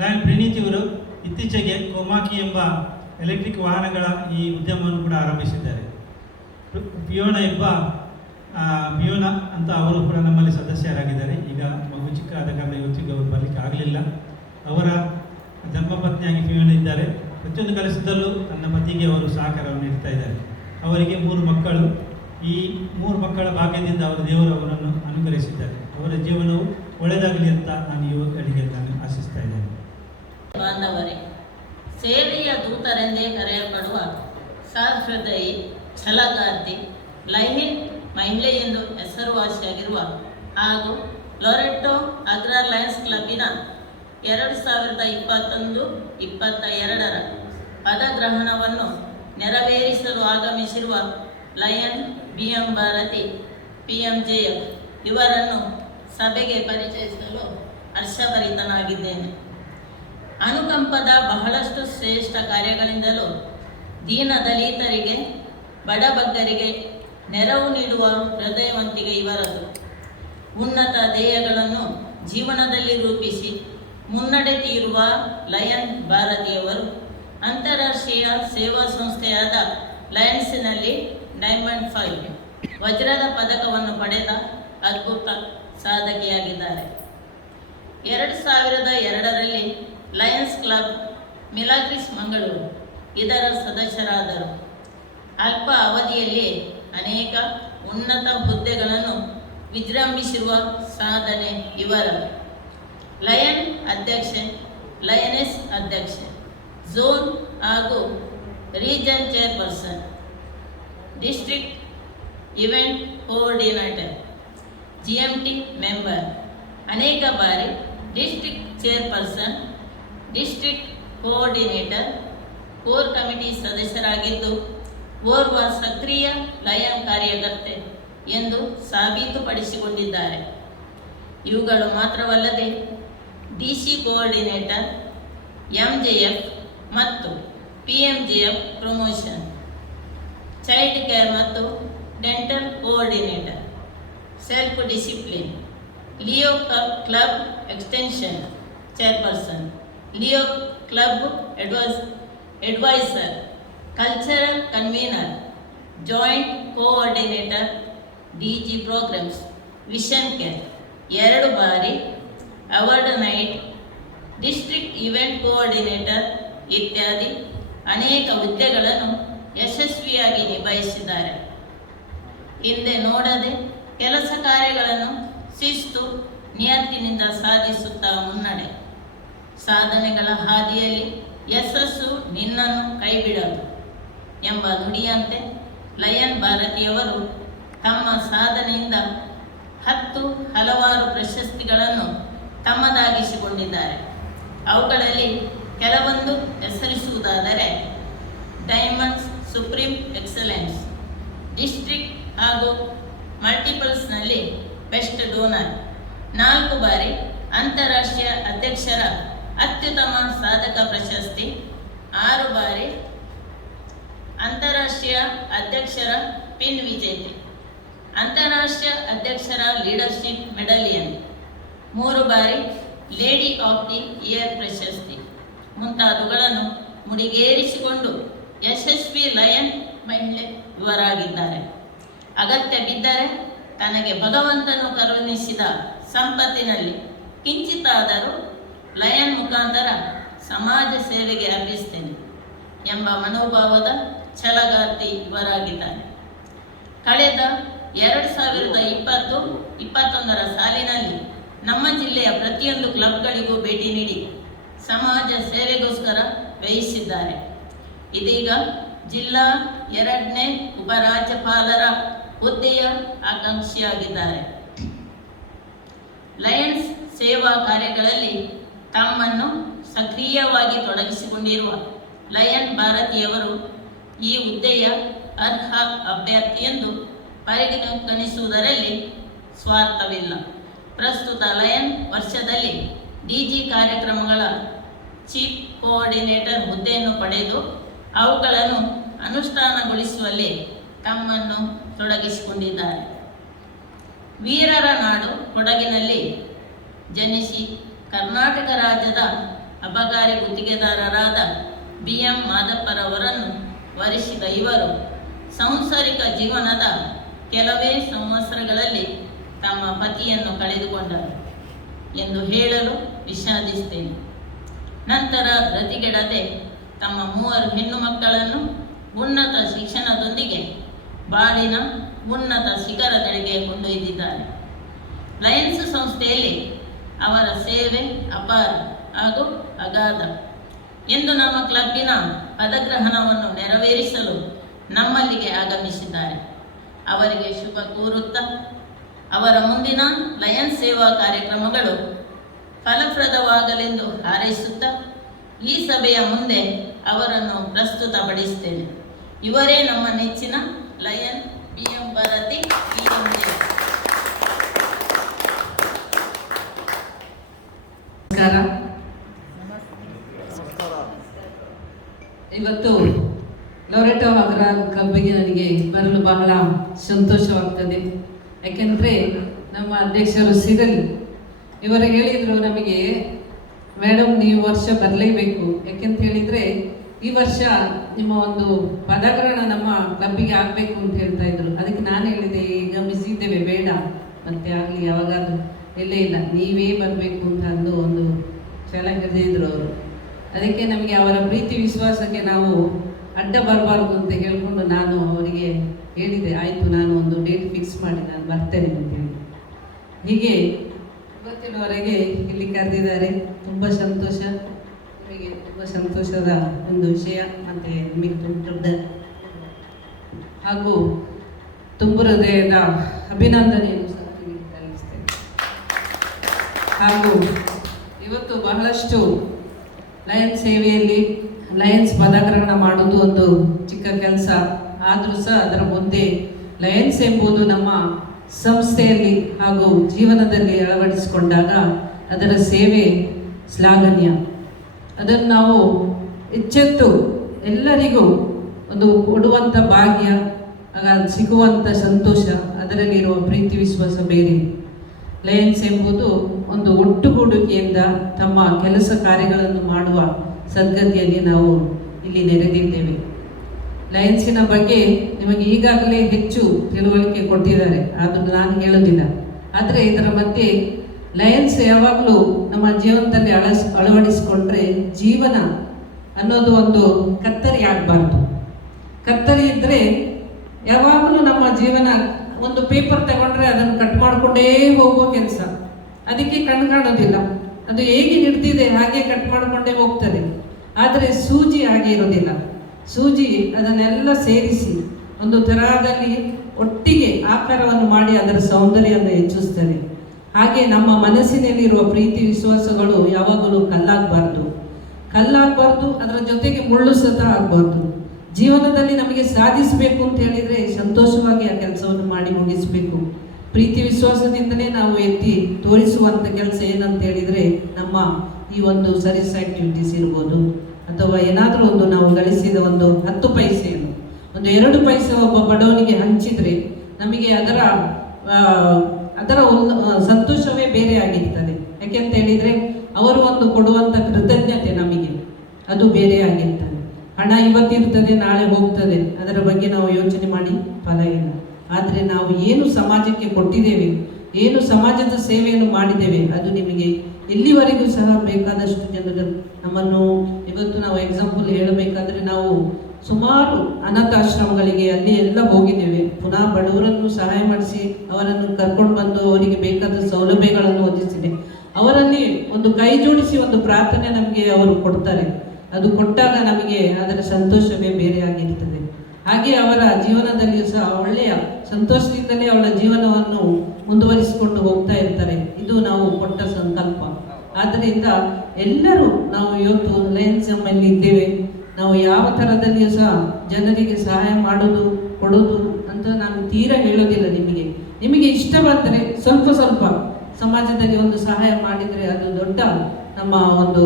ಲಯನ್ ಪ್ರಣೀತಿಯವರು ಇತ್ತೀಚೆಗೆ ಕೋಮಾಕಿ ಎಂಬ ಎಲೆಕ್ಟ್ರಿಕ್ ವಾಹನಗಳ ಈ ಉದ್ಯಮವನ್ನು ಕೂಡ ಆರಂಭಿಸಿದ್ದಾರೆ. ಪಿಯೋನ ಅಂತ ಅವರು ಕೂಡ ನಮ್ಮಲ್ಲಿ ಸದಸ್ಯರಾಗಿದ್ದಾರೆ. ಈಗ ಮಗು ಚಿಕ್ಕ ಆದ ಕಾರಣ ಇವತ್ತಿಗೆ ಅವರು ಬರಲಿಕ್ಕೆ ಆಗಲಿಲ್ಲ. ಅವರ ಧರ್ಮಪತ್ನಿಯಾಗಿ ಪಿಯೋನ ಇದ್ದಾರೆ. ಪ್ರತಿಯೊಂದು ಕೆಲಸದಲ್ಲೂ ತನ್ನ ಪತಿಗೆ ಅವರು ಸಹಕಾರವನ್ನು ನೀಡ್ತಾ ಇದ್ದಾರೆ. ಅವರಿಗೆ 3 ಮಕ್ಕಳು. ಈ 3 ಮಕ್ಕಳ ಭಾಗ್ಯದಿಂದ ದೇವರು ಅವರನ್ನು ಅನುಗ್ರಹಿಸಿದ್ದಾರೆ. ಅವರ ಜೀವನವು ಒಳ್ಳೆಯದಾಗಲಿ ಅಂತ ನಾನು ಯುವಕರಿಗೆ ನಾನು ಆಶಿಸ್ತಾ ಇದ್ದೇನೆ. ಬಾಂಧವರೇ, ಸೇವೆಯ ದೂತರೆಂದೇ ಕರೆಯಲ್ಪಡುವ ಸಹೃದಯಿ, ಛಲಗಾರ್ತಿ, ಲಯನ್ ಮಹಿಳೆ ಎಂದು ಹೆಸರುವಾಸಿಯಾಗಿರುವ ಹಾಗೂ ಲೊರೆಟ್ಟೋ ಅಗ್ರಾರ್ ಲಯನ್ಸ್ ಕ್ಲಬ್ಬಿನ 2021-22ರ ಪದಗ್ರಹಣವನ್ನು ನೆರವೇರಿಸಲು ಆಗಮಿಸಿರುವ ಲಯನ್ BM ಭಾರತಿ PMJF ಇವರನ್ನು ಸಭೆಗೆ ಪರಿಚಯಿಸಲು ಹರ್ಷಭರಿತನಾಗಿದ್ದೇನೆ. ಅನುಕಂಪದ ಬಹಳಷ್ಟು ಶ್ರೇಷ್ಠ ಕಾರ್ಯಗಳಿಂದಲೂ ದೀನ ದಲಿತರಿಗೆ, ಬಡಬಗ್ಗರಿಗೆ ನೆರವು ನೀಡುವ ಹೃದಯವಂತಿಕೆ ಇವರದು. ಉನ್ನತ ಧ್ಯೇಯಗಳನ್ನು ಜೀವನದಲ್ಲಿ ರೂಪಿಸಿ ಮುನ್ನಡೆಯುತ್ತಿರುವ ಲಯನ್ ಭಾರತಿಯವರು ಅಂತಾರಾಷ್ಟ್ರೀಯ ಸೇವಾ ಸಂಸ್ಥೆಯಾದ ಲಯನ್ಸ್ನಲ್ಲಿ ಡೈಮಂಡ್ 5 ವಜ್ರದ ಪದಕವನ್ನು ಪಡೆದ ಅದ್ಭುತ ಸಾಧಕಿಯಾಗಿದ್ದಾರೆ. 2002ರಲ್ಲಿ ಲಯನ್ಸ್ ಕ್ಲಬ್ ಮಿಲಾಗ್ರಿಸ್ ಮಂಗಳೂರು ಇದರ ಸದಸ್ಯರಾದರು. ಅಲ್ಪ ಅವಧಿಯಲ್ಲಿ ಅನೇಕ ಉನ್ನತ ಹುದ್ದೆಗಳನ್ನು ವಿಜೃಂಭಿಸಿರುವ ಸಾಧನೆ ಇವರ. ಲಯನ್ ಅಧ್ಯಕ್ಷೆ, ಲಯನೆಸ್ ಅಧ್ಯಕ್ಷೆ, ಝೋನ್ ಹಾಗೂ region chairperson, district event coordinator, GMT member, ಅನೇಕ ಬಾರಿ district chairperson, district coordinator, core committee ಸದಸ್ಯರಾಗಿದ್ದು ಓರ್ವ ಸಕ್ರಿಯ ಲಯನ್ ಕಾರ್ಯಕರ್ತೆ ಎಂದು ಸಾಬೀತುಪಡಿಸಿಕೊಂಡಿದ್ದಾರೆ. ಇವುಗಳು ಮಾತ್ರವಲ್ಲದೆ DC ಕೋಆರ್ಡಿನೇಟರ್, MJF ಮತ್ತು PMJF ಪ್ರಮೋಷನ್, ಚೈಲ್ಡ್ ಕೇರ್ ಮತ್ತು dental coordinator, self discipline, Leo club extension chairperson, Leo club adviser, cultural convener, joint coordinator, DG programmes, vision care, 2 ಬಾರಿ award night, district event coordinator ಇತ್ಯಾದಿ ಅನೇಕ ಹುದ್ದೆಗಳನ್ನು ಯಶಸ್ವಿಯಾಗಿ ನಿಭಾಯಿಸಿದ್ದಾರೆ. ಹಿಂದೆ ನೋಡದೆ ಕೆಲಸ ಕಾರ್ಯಗಳನ್ನು ಶಿಸ್ತು ನಿಯತ್ತಿನಿಂದ ಸಾಧಿಸುತ್ತಾ ಮುನ್ನಡೆ. ಸಾಧನೆಗಳ ಹಾದಿಯಲ್ಲಿ ಯಶಸ್ಸು ನಿನ್ನನ್ನು ಕೈಬಿಡದು ಎಂಬ ನುಡಿಯಂತೆ ಲಯನ್ ಭಾರತಿಯವರು ತಮ್ಮ ಸಾಧನೆಯಿಂದ ಹಲವಾರು ಪ್ರಶಸ್ತಿಗಳನ್ನು ತಮ್ಮದಾಗಿಸಿಕೊಂಡಿದ್ದಾರೆ. ಅವುಗಳಲ್ಲಿ ಕೆಲವೊಂದು ಹೆಸರಿಸುವುದಾದರೆ ಡೈಮಂಡ್ಸ್ ಸುಪ್ರೀಂ ಎಕ್ಸಲೆನ್ಸ್, ಡಿಸ್ಟ್ರಿಕ್ಟ್ ಹಾಗೂ ಮಲ್ಟಿಪಲ್ಸ್ನಲ್ಲಿ ಬೆಸ್ಟ್ ಡೋನರ್, 4 ಬಾರಿ ಅಂತಾರಾಷ್ಟ್ರೀಯ ಅಧ್ಯಕ್ಷರ ಅತ್ಯುತ್ತಮ ಸಾಧಕ ಪ್ರಶಸ್ತಿ, 6 ಬಾರಿ ಅಂತಾರಾಷ್ಟ್ರೀಯ ಅಧ್ಯಕ್ಷರ ಪಿನ್ ವಿಜೇತೆ, ಅಂತಾರಾಷ್ಟ್ರೀಯ ಅಧ್ಯಕ್ಷರ ಲೀಡರ್ಶಿಪ್ ಮೆಡಲಿಯನ್, 3 ಬಾರಿ ಲೇಡಿ ಆಫ್ ದಿ ಇಯರ್ ಪ್ರಶಸ್ತಿ ಮುಂತಾದವುಗಳನ್ನು ಮುಡಿಗೇರಿಸಿಕೊಂಡು ಯಶಸ್ವಿ ಲಯನ್ ಮಹಿಳೆ ಇವರಾಗಿದ್ದಾರೆ. ಅಗತ್ಯ ಬಿದ್ದರೆ ತನಗೆ ಭಗವಂತನು ಕರುಣಿಸಿದ ಸಂಪತ್ತಿನಲ್ಲಿ ಕಿಂಚಿತ್ತಾದರೂ ಲಯನ್ ಮುಖಾಂತರ ಸಮಾಜ ಸೇವೆಗೆ ಅರ್ಪಿಸ್ತೇನೆ ಎಂಬ ಮನೋಭಾವದ ಛಲಗಾರ್ತಿ ಇವರಾಗಿದ್ದಾರೆ. ಕಳೆದ 2020-21ರ ಸಾಲಿನಲ್ಲಿ ನಮ್ಮ ಜಿಲ್ಲೆಯ ಪ್ರತಿಯೊಂದು ಕ್ಲಬ್ಗಳಿಗೂ ಭೇಟಿ ನೀಡಿ ಸಮಾಜ ಸೇವೆಗೋಸ್ಕರ ವ್ಯಯಿಸಿದ್ದಾರೆ. ಇದೀಗ ಜಿಲ್ಲಾ 2ನೇ ಉಪರಾಜ್ಯಪಾಲರ ಹುದ್ದೆಯ ಆಕಾಂಕ್ಷಿಯಾಗಿದ್ದಾರೆ. ಲಯನ್ಸ್ ಸೇವಾ ಕಾರ್ಯಗಳಲ್ಲಿ ತಮ್ಮನ್ನು ಸಕ್ರಿಯವಾಗಿ ತೊಡಗಿಸಿಕೊಂಡಿರುವ ಲಯನ್ ಭಾರತಿಯವರು ಈ ಹುದ್ದೆಯ ಅರ್ಹ ಅಭ್ಯರ್ಥಿ ಎಂದು ಪರಿಗಣಿಸುವುದರಲ್ಲಿ ಸ್ವಾರ್ಥವಿಲ್ಲ. ಪ್ರಸ್ತುತ ಲಯನ್ ವರ್ಷದಲ್ಲಿ DG ಕಾರ್ಯಕ್ರಮಗಳ ಚೀಫ್ ಕೋಆರ್ಡಿನೇಟರ್ ಹುದ್ದೆಯನ್ನು ಪಡೆದು ಅವುಗಳನ್ನು ಅನುಷ್ಠಾನಗೊಳಿಸುವಲ್ಲಿ ತಮ್ಮನ್ನು ತೊಡಗಿಸಿಕೊಂಡಿದ್ದಾರೆ. ವೀರರ ನಾಡು ಕೊಡಗಿನಲ್ಲಿ ಜನಿಸಿ ಕರ್ನಾಟಕ ರಾಜ್ಯದ ಅಬಕಾರಿ ಗುತ್ತಿಗೆದಾರರಾದ BM ಮಾದಪ್ಪರವರನ್ನು ವರಿಸಿದ ಇವರು ಸಾಂಸಾರಿಕ ಜೀವನದ ಕೆಲವೇ ಸಂವತ್ಸರಗಳಲ್ಲಿ ತಮ್ಮ ಪತಿಯನ್ನು ಕಳೆದುಕೊಂಡರು ಎಂದು ಹೇಳಲು ವಿಷಾದಿಸುತ್ತೇನೆ. ನಂತರ ಗತಿಗೆಡದೆ ತಮ್ಮ 3 ಹೆಣ್ಣು ಮಕ್ಕಳನ್ನು ಉನ್ನತ ಶಿಕ್ಷಣದೊಂದಿಗೆ ಬಾಳಿನ ಉನ್ನತ ಶಿಖರದೆಡೆಗೆ ಕೊಂಡೊಯ್ದಿದ್ದಾರೆ. ಲಯನ್ಸ್ ಸಂಸ್ಥೆಯಲ್ಲಿ ಅವರ ಸೇವೆ ಅಪಾರ ಹಾಗೂ ಅಗಾಧ ಎಂದು ನಮ್ಮ ಕ್ಲಬ್ಬಿನ ಪದಗ್ರಹಣವನ್ನು ನೆರವೇರಿಸಲು ನಮ್ಮಲ್ಲಿಗೆ ಆಗಮಿಸಿದ್ದಾರೆ. ಅವರಿಗೆ ಶುಭ ಕೋರುತ್ತಾ ಅವರ ಮುಂದಿನ ಲಯನ್ ಸೇವಾ ಕಾರ್ಯಕ್ರಮಗಳು ಫಲಪ್ರದವಾಗಲೆಂದು ಹಾರೈಸುತ್ತಾ ಈ ಸಭೆಯ ಮುಂದೆ ಅವರನ್ನು ಪ್ರಸ್ತುತಪಡಿಸುತ್ತೇನೆ. ಇವರೇ ನಮ್ಮ ನೆಚ್ಚಿನ ಲಯನ್ BM ಭಾರತಿ PMJ. ನಮಸ್ಕಾರ. ಇವತ್ತು ಲೊರೆಟೋ ಅಗ್ರಾರ್ ಕ್ಲಬ್ಗೆ ನನಗೆ ಬರಲು ಬಹಳ ಸಂತೋಷವಾಗ್ತದೆ. ಯಾಕೆಂದರೆ ನಮ್ಮ ಅಧ್ಯಕ್ಷರು ಸಿರಲ್ ಇವರು ಹೇಳಿದರು, ನಮಗೆ ಮೇಡಮ್ ನೀವು ವರ್ಷ ಬರಲೇಬೇಕು. ಯಾಕೆಂತ ಹೇಳಿದರೆ ಈ ವರ್ಷ ನಿಮ್ಮ ಒಂದು ಪದಗ್ರಹಣ ನಮ್ಮ ಕ್ಲಬ್ಬಿಗೆ ಆಗಬೇಕು ಅಂತ ಹೇಳ್ತಾ ಇದ್ರು. ಅದಕ್ಕೆ ನಾನು ಹೇಳಿದೆ, ಈಗ ಮಿಸ್ ಇದ್ದೇವೆ, ಬೇಡ ಮತ್ತೆ ಆಗಲಿ ಯಾವಾಗಾದ್ರೂ. ಇಲ್ಲ ನೀವೇ ಬರಬೇಕು ಅಂತ ಅಂದು ಒಂದು ಛಲ ಹಿಡಿದಿದ್ರು ಅವರು. ಅದಕ್ಕೆ ನಮಗೆ ಅವರ ಪ್ರೀತಿ ವಿಶ್ವಾಸಕ್ಕೆ ನಾವು ಅಡ್ಡ ಬರಬಾರ್ದು ಅಂತ ಹೇಳ್ಕೊಂಡು ನಾನು ಅವರಿಗೆ ಹೇಳಿದೆ, ಆಯಿತು ನಾನು ಒಂದು ಡೇಟ್ ಫಿಕ್ಸ್ ಮಾಡಿ ನಾನು ಬರ್ತೇನೆ ಅಂತೇಳಿ. ಹೀಗೆ ಇವತ್ತಿನವರೆಗೆ ಇಲ್ಲಿ ಕರೆದಿದ್ದಾರೆ. ತುಂಬ ಸಂತೋಷ, ನಿಮಗೆ ತುಂಬ ಸಂತೋಷದ ಒಂದು ವಿಷಯ ಮತ್ತು ನಿಮಗೆ ದೊಡ್ಡ ಹಾಗೂ ತುಂಬ ಹೃದಯದ ಅಭಿನಂದನೆಯನ್ನು ಸಹ ನಿಮಗೆ ಸಲ್ಲಿಸ್ತೇನೆ. ಹಾಗೂ ಇವತ್ತು ಬಹಳಷ್ಟು ಲಯನ್ಸ್ ಸೇವೆಯಲ್ಲಿ ಲಯನ್ಸ್ ಪದಗ್ರಹಣ ಮಾಡೋದು ಒಂದು ಚಿಕ್ಕ ಕೆಲಸ ಆದರೂ ಸಹ ಅದರ ಮುಂದೆ ಲಯನ್ಸ್ ಎಂಬುದು ನಮ್ಮ ಸಂಸ್ಥೆಯಲ್ಲಿ ಹಾಗೂ ಜೀವನದಲ್ಲಿ ಅಳವಡಿಸಿಕೊಂಡಾಗ ಅದರ ಸೇವೆ ಶ್ಲಾಘನೀಯ. ಅದನ್ನು ನಾವು ಎಚ್ಚೆತ್ತು ಎಲ್ಲರಿಗೂ ಒಂದು ಕೊಡುವಂಥ ಭಾಗ್ಯ, ಆಗ ಸಿಗುವಂಥ ಸಂತೋಷ, ಅದರಲ್ಲಿರುವ ಪ್ರೀತಿ ವಿಶ್ವಾಸ ಬೇರೆ. ಲಯನ್ಸ್ ಎಂಬುದು ಒಂದು ಒಟ್ಟುಗೂಡುವಿಕೆಯಿಂದ ತಮ್ಮ ಕೆಲಸ ಕಾರ್ಯಗಳನ್ನು ಮಾಡುವ ಸದ್ಗತಿಯಲ್ಲಿ ನಾವು ಇಲ್ಲಿ ನೆರೆದಿದ್ದೇವೆ. ಲಯನ್ಸಿನ ಬಗ್ಗೆ ನಿಮಗೆ ಈಗಾಗಲೇ ಹೆಚ್ಚು ತಿಳುವಳಿಕೆ ಕೊಟ್ಟಿದ್ದಾರೆ, ಅದು ನಾನು ಹೇಳೋದಿಲ್ಲ. ಆದರೆ ಇದರ ಮಧ್ಯೆ ಲಯನ್ಸ್ ಯಾವಾಗಲೂ ನಮ್ಮ ಜೀವನದಲ್ಲಿ ಅಳವಡಿಸಿಕೊಂಡ್ರೆ ಜೀವನ ಅನ್ನೋದು ಒಂದು ಕತ್ತರಿ ಆಗಬಾರ್ದು. ಕತ್ತರಿ ಇದ್ದರೆ ಯಾವಾಗಲೂ ನಮ್ಮ ಜೀವನ ಒಂದು ಪೇಪರ್ ತಗೊಂಡ್ರೆ ಅದನ್ನು ಕಟ್ ಮಾಡಿಕೊಂಡೇ ಹೋಗುವ ಕೆಲಸ, ಅದಕ್ಕೆ ಕಣ್ಣು ಕಾಣೋದಿಲ್ಲ. ಅದು ಹೇಗೆ ಹಿಡ್ದಿದೆ ಹಾಗೆ ಕಟ್ ಮಾಡಿಕೊಂಡೇ ಹೋಗ್ತದೆ. ಆದರೆ ಸೂಜಿ ಹಾಗೆ ಇರೋದಿಲ್ಲ. ಸೂಜಿ ಅದನ್ನೆಲ್ಲ ಸೇರಿಸಿ ಒಂದು ತರಹದಲ್ಲಿ ಒಟ್ಟಿಗೆ ಆಕಾರವನ್ನು ಮಾಡಿ ಅದರ ಸೌಂದರ್ಯವನ್ನು ಹೆಚ್ಚಿಸ್ತದೆ. ಹಾಗೆ ನಮ್ಮ ಮನಸ್ಸಿನಲ್ಲಿರುವ ಪ್ರೀತಿ ವಿಶ್ವಾಸಗಳು ಯಾವಾಗಲೂ ಕಲ್ಲಾಗಬಾರ್ದು, ಅದರ ಜೊತೆಗೆ ಮುಳ್ಳು ಸತ ಆಗಬಾರ್ದು. ಜೀವನದಲ್ಲಿ ನಮಗೆ ಸಾಧಿಸಬೇಕು ಅಂತ ಹೇಳಿದರೆ ಸಂತೋಷವಾಗಿ ಆ ಕೆಲಸವನ್ನು ಮಾಡಿ ಮುಗಿಸಬೇಕು. ಪ್ರೀತಿ ವಿಶ್ವಾಸದಿಂದಲೇ ನಾವು ಎತ್ತಿ ತೋರಿಸುವಂಥ ಕೆಲಸ ಏನಂತ ಹೇಳಿದರೆ ನಮ್ಮ ಈ ಒಂದು ಸರ್ವಿಸ್ ಆ್ಯಕ್ಟಿವಿಟೀಸ್ ಇರ್ಬೋದು, ಅಥವಾ ಏನಾದರೂ ಒಂದು ನಾವು ಗಳಿಸಿದ ಒಂದು 10 ಪೈಸೆಯನ್ನು ಒಂದು 2 ಪೈಸೆ ಒಬ್ಬ ಬಡವನಿಗೆ ಹಂಚಿದರೆ ನಮಗೆ ಅದರ ಒಂದು ಸಂತೋಷವೇ ಬೇರೆ ಆಗಿರ್ತದೆ. ಯಾಕೆಂತ ಹೇಳಿದರೆ ಅವರು ಒಂದು ಕೊಡುವಂಥ ಕೃತಜ್ಞತೆ ನಮಗೆ ಅದು ಬೇರೆ ಆಗಿರ್ತದೆ. ಹಣ ಇವತ್ತಿರ್ತದೆ, ನಾಳೆ ಹೋಗ್ತದೆ, ಅದರ ಬಗ್ಗೆ ನಾವು ಯೋಚನೆ ಮಾಡಿ ಫಲ ಇಲ್ಲ. ಆದರೆ ನಾವು ಏನು ಸಮಾಜಕ್ಕೆ ಕೊಟ್ಟಿದ್ದೇವೆ, ಏನು ಸಮಾಜದ ಸೇವೆಯನ್ನು ಮಾಡಿದ್ದೇವೆ, ಅದು ನಿಮಗೆ ಇಲ್ಲಿವರೆಗೂ ಸಹ ಬೇಕಾದಷ್ಟು ಜನರು ನಮ್ಮನ್ನು ಇವತ್ತು ನಾವು ಎಕ್ಸಾಂಪಲ್ ಹೇಳಬೇಕಾದ್ರೆ ನಾವು ಸುಮಾರು ಅನಾಥಾಶ್ರಮಗಳಿಗೆ ಅಲ್ಲಿ ಎಲ್ಲ ಹೋಗಿದ್ದೇವೆ. ಪುನಃ ಬಡವರನ್ನು ಸಹಾಯ ಮಾಡಿಸಿ ಅವರನ್ನು ಕರ್ಕೊಂಡು ಬಂದು ಅವರಿಗೆ ಬೇಕಾದ ಸೌಲಭ್ಯಗಳನ್ನು ಒದಗಿಸಿದೆ. ಅವರಲ್ಲಿ ಒಂದು ಕೈ ಜೋಡಿಸಿ ಒಂದು ಪ್ರಾರ್ಥನೆ ನಮಗೆ ಅವರು ಕೊಡ್ತಾರೆ. ಅದು ಕೊಟ್ಟಾಗ ನಮಗೆ ಅದರ ಸಂತೋಷವೇ ಬೇರೆ ಆಗಿರ್ತದೆ. ಹಾಗೆ ಅವರ ಜೀವನದಲ್ಲಿಯೂ ಸಹ ಒಳ್ಳೆಯ ಸಂತೋಷದಿಂದಲೇ ಅವಳ ಜೀವನವನ್ನು ಮುಂದುವರಿಸಿಕೊಂಡು ಹೋಗ್ತಾ ಇರ್ತಾರೆ. ಇದು ನಾವು ಕೊಟ್ಟ ಸಂಕಲ್ಪ. ಆದ್ದರಿಂದ ಎಲ್ಲರೂ ನಾವು ಇವತ್ತು ಲಯನ್ಸ್ ಎಮ್ಮಲ್ಲಿ ಇದ್ದೇವೆ. ನಾವು ಯಾವ ಥರದಲ್ಲಿಯೂ ಸಹ ಜನರಿಗೆ ಸಹಾಯ ಮಾಡೋದು ಕೊಡೋದು ಅಂತ ನಾನು ತೀರಾ ಹೇಳೋದಿಲ್ಲ. ನಿಮಗೆ ಇಷ್ಟ ಬಂದರೆ ಸ್ವಲ್ಪ ಸಮಾಜದಲ್ಲಿ ಒಂದು ಸಹಾಯ ಮಾಡಿದರೆ ಅದು ದೊಡ್ಡ ನಮ್ಮ ಒಂದು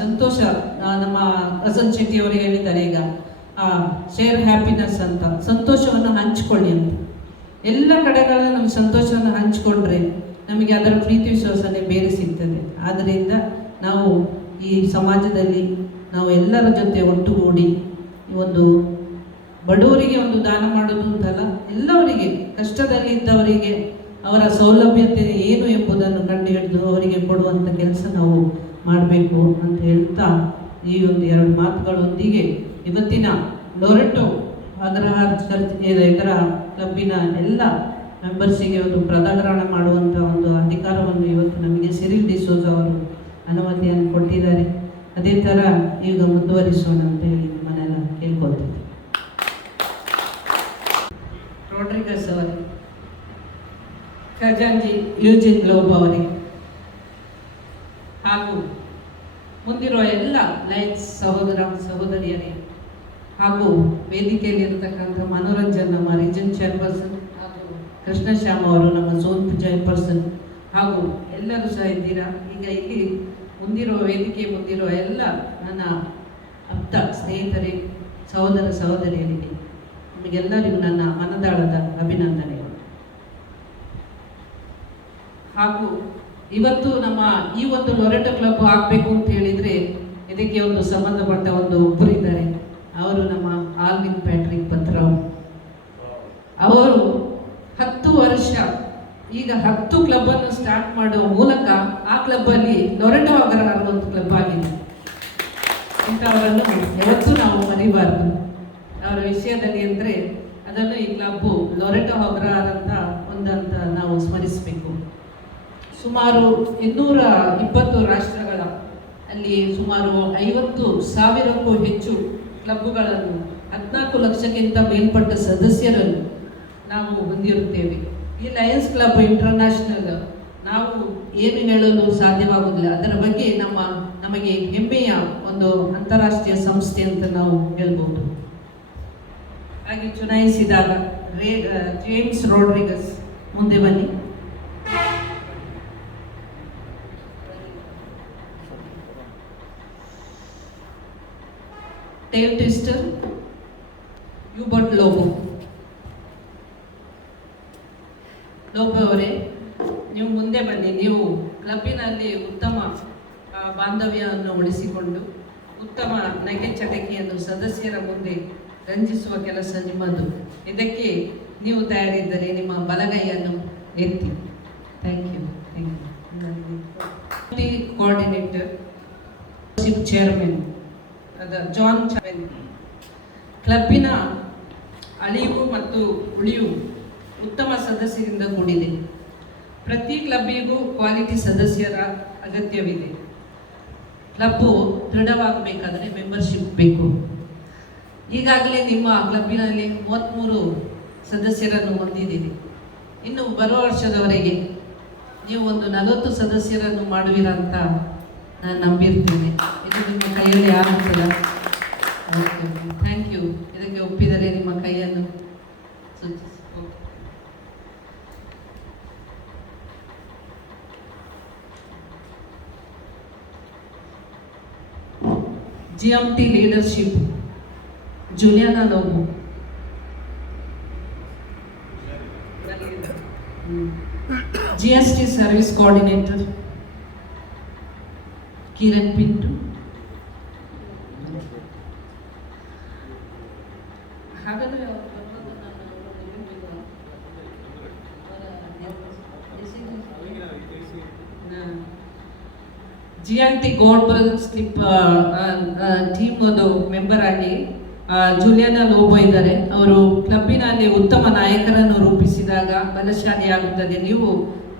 ಸಂತೋಷ. ನಮ್ಮ ವಸಂತ್ ಶೆಟ್ಟಿ ಅವರು ಹೇಳಿದ್ದಾರೆ ಈಗ ಶೇರ್ ಹ್ಯಾಪಿನೆಸ್ ಅಂತ, ಸಂತೋಷವನ್ನು ಹಂಚಿಕೊಳ್ಳಿ ಅಂತ. ಎಲ್ಲ ಕಡೆಗಳಲ್ಲಿ ನಮ್ಗೆ ಸಂತೋಷವನ್ನು ಹಂಚಿಕೊಂಡ್ರೆ ನಮಗೆ ಅದರ ಪ್ರೀತಿ ವಿಶ್ವಾಸನೆ ಬೇರೆ ಸಿಗ್ತದೆ. ಆದ್ದರಿಂದ ನಾವು ಈ ಸಮಾಜದಲ್ಲಿ ನಾವು ಎಲ್ಲರ ಜೊತೆ ಒಟ್ಟುಗೂಡಿ ಒಂದು ಬಡವರಿಗೆ ಒಂದು ದಾನ ಮಾಡೋದು ಅಂತಲ್ಲ, ಎಲ್ಲವರಿಗೆ ಕಷ್ಟದಲ್ಲಿದ್ದವರಿಗೆ ಅವರ ಸೌಲಭ್ಯತೆ ಏನು ಎಂಬುದನ್ನು ಕಂಡುಹಿಡಿದು ಅವರಿಗೆ ಕೊಡುವಂಥ ಕೆಲಸ ನಾವು ಮಾಡಬೇಕು ಅಂತ ಹೇಳ್ತಾ ಈ ಒಂದು 2 ಮಾತುಗಳೊಂದಿಗೆ ಇವತ್ತಿನ ಲೊರೆಟೋ ಅಗ್ರಹಾರ ಚರ್ಚ್ ಇದರ ಕ್ಲಬ್ಬಿನ ಎಲ್ಲ ಮೆಂಬರ್ಸಿಗೆ ಒಂದು ಪದಗ್ರಹಣ ಮಾಡುವಂಥ ಒಂದು ಅಧಿಕಾರವನ್ನು ಇವತ್ತು ನಮಗೆ ಸಿರಿಲ್ ಡಿಸೋಜ ಅವರು ಅನುಮತಿಯನ್ನು ಕೊಟ್ಟಿದ್ದಾರೆ. ಅದೇ ಥರ ಈಗ ಮುಂದುವರಿಸೋಣ ಅಂತ ಹೇಳಿ ನಿಮ್ಮನ್ನೆಲ್ಲ ಕೇಳ್ಕೊಳ್ತಿದ್ದೆ. ರೋಡ್ರಿಗಸ್ ಅವರಿಗೆ, ಖಜಾಂಜಿ ಯೂಜಿನ್ ಲೋಬ್ ಅವರಿಗೆ ಹಾಗೂ ಮುಂದಿರುವ ಎಲ್ಲ ಲಯನ್ಸ್ ಸಹೋದರ ಸಹೋದರಿಯರೇ ಹಾಗೂ ವೇದಿಕೆಯಲ್ಲಿರ್ತಕ್ಕಂಥ ಮನೋರಂಜನ್ ನಮ್ಮ ರೀಜನ್ ಚೇರ್ಪರ್ಸನ್ ಹಾಗೂ ಕೃಷ್ಣಶ್ಯಾಮ್ ಅವರು ನಮ್ಮ ಝೋನ್ ಚೇರ್ಪರ್ಸನ್ ಹಾಗೂ ಎಲ್ಲರೂ ಸಹ ಇದ್ದೀರಾ. ಈಗ ಇಲ್ಲಿ ಮುಂದಿರುವ ವೇದಿಕೆ ಮುಂದಿರುವ ಎಲ್ಲ ನನ್ನ ಆಪ್ತ ಸ್ನೇಹಿತರೇ, ಸಹೋದರ ಸಹೋದರಿಯರಿಗೆ ನಿಮಗೆಲ್ಲರಿಗೂ ನನ್ನ ಮನದಾಳದ ಅಭಿನಂದನೆಗಳು. ಹಾಗೂ ಇವತ್ತು ನಮ್ಮ ಈ ಒಂದು ಲೊರೆಟೋ ಕ್ಲಬ್ ಆಗಬೇಕು ಅಂತ ಹೇಳಿದರೆ ಇದಕ್ಕೆ ಒಂದು ಸಂಬಂಧಪಟ್ಟ ಒಂದು ಒಬ್ಬರು ಅಕ್ಕ ಅವರನ್ನು ಯಾವತ್ತೂ ನಾವು ಮರಿಬಾರ್ದು. ಅವರ ವಿಷಯದಲ್ಲಿ ಅಂದರೆ ಅದನ್ನು ಈ ಕ್ಲಬ್ಬು ಲೊರೆಟೋ ಅಗ್ರಹಾರ ಅಂತ ನಾವು ಸ್ಮರಿಸಬೇಕು. ಸುಮಾರು 220 ರಾಷ್ಟ್ರಗಳ ಅಲ್ಲಿ ಸುಮಾರು 50,000ಕ್ಕೂ ಹೆಚ್ಚು ಕ್ಲಬ್ಗಳನ್ನು 14 ಲಕ್ಷಕ್ಕಿಂತ ಮೇಲ್ಪಟ್ಟ ಸದಸ್ಯರನ್ನು ನಾವು ಹೊಂದಿರುತ್ತೇವೆ. ಈ ಲಯನ್ಸ್ ಕ್ಲಬ್ ಇಂಟರ್ನ್ಯಾಷನಲ್ ನಾವು ಏನು ಹೇಳಲು ಸಾಧ್ಯವಾಗುವುದಿಲ್ಲ. ಅದರ ಬಗ್ಗೆ ನಮಗೆ ಹೆಮ್ಮೆಯ ಒಂದು ಅಂತಾರಾಷ್ಟ್ರೀಯ ಸಂಸ್ಥೆ ಅಂತ ನಾವು ಹೇಳ್ಬೋದು. ಹಾಗೆ ಚುನಾಯಿಸಿದಾಗ ಜೇಮ್ಸ್ ರೋಡ್ರಿಗಸ್ ಮುಂದೆ ಬನ್ನಿ. ಟೇಲ್ ಟ್ವಿಸ್ಟರ್ ಯೂಬರ್ಟ್ ಲೋಬೋ ಅವರೇ, ನೀವು ಮುಂದೆ ಬನ್ನಿ. ನೀವು ಕ್ಲಬ್ಬಿನಲ್ಲಿ ಉತ್ತಮ ಬಾಂಧವ್ಯವನ್ನು ಉಳಿಸಿಕೊಂಡು ಉತ್ತಮ ನಗೆ ಚಟಕಿಯನ್ನು ಸದಸ್ಯರ ಮುಂದೆ ರಂಜಿಸುವ ಕೆಲಸ ನಿಮ್ಮದು. ಇದಕ್ಕೆ ನೀವು ತಯಾರಿದ್ದರೆ ನಿಮ್ಮ ಬಲಗೈಯನ್ನು ಎತ್ತಿ. Thank you. Coordinator chairman John ಚಾವೆನ್. ಕ್ಲಬ್ಬಿನ ಅಳಿವು ಮತ್ತು ಉಳಿವು ಉತ್ತಮ ಸದಸ್ಯರಿಂದ ಕೂಡಿದೆ. ಪ್ರತಿ ಕ್ಲಬ್ಬಿಗೂ ಕ್ವಾಲಿಟಿ ಸದಸ್ಯರ ಅಗತ್ಯವಿದೆ. ಕ್ಲಬ್ಬು ದೃಢವಾಗಬೇಕಾದರೆ ಮೆಂಬರ್ಶಿಪ್ ಬೇಕು. ಈಗಾಗಲೇ ನಿಮ್ಮ ಕ್ಲಬ್ಬಿನಲ್ಲಿ 33 ಸದಸ್ಯರನ್ನು ಹೊಂದಿದ್ದೀರಿ. ಇನ್ನು ಬರುವ ವರ್ಷದವರೆಗೆ ನೀವು ಒಂದು 40 ಸದಸ್ಯರನ್ನು ಮಾಡುವಿರಂತ ನಾನು ನಂಬಿರ್ತೇನೆ. ಇದು ನಿಮ್ಮ ಕೈಯಲ್ಲಿ ಆಗುತ್ತಲ್ಲ? Okay, thank you. ಇದಕ್ಕೆ ಒಪ್ಪಿದರೆ ನಿಮ್ಮ ಕೈಯನ್ನು ಸೂಚಿಸಿ. GMT leadership Juliana Lobo. GST service coordinator Kiran Pinto. ಹಾಗಾದರೆ GNT ಗೋಲ್ಡ್ ಬ್ರದರ್ಸ್ ಟೀಮ್ ಒಂದು ಮೆಂಬರ್ ಆಗಿ ಜುಲಿಯಾನಾ ಲೋಬೋ ಇದ್ದಾರೆ. ಅವರು ಕ್ಲಬ್ಬಿನಲ್ಲಿ ಉತ್ತಮ ನಾಯಕರನ್ನು ರೂಪಿಸಿದಾಗ ಬಲಶಾಲಿಯಾಗುತ್ತದೆ. ನೀವು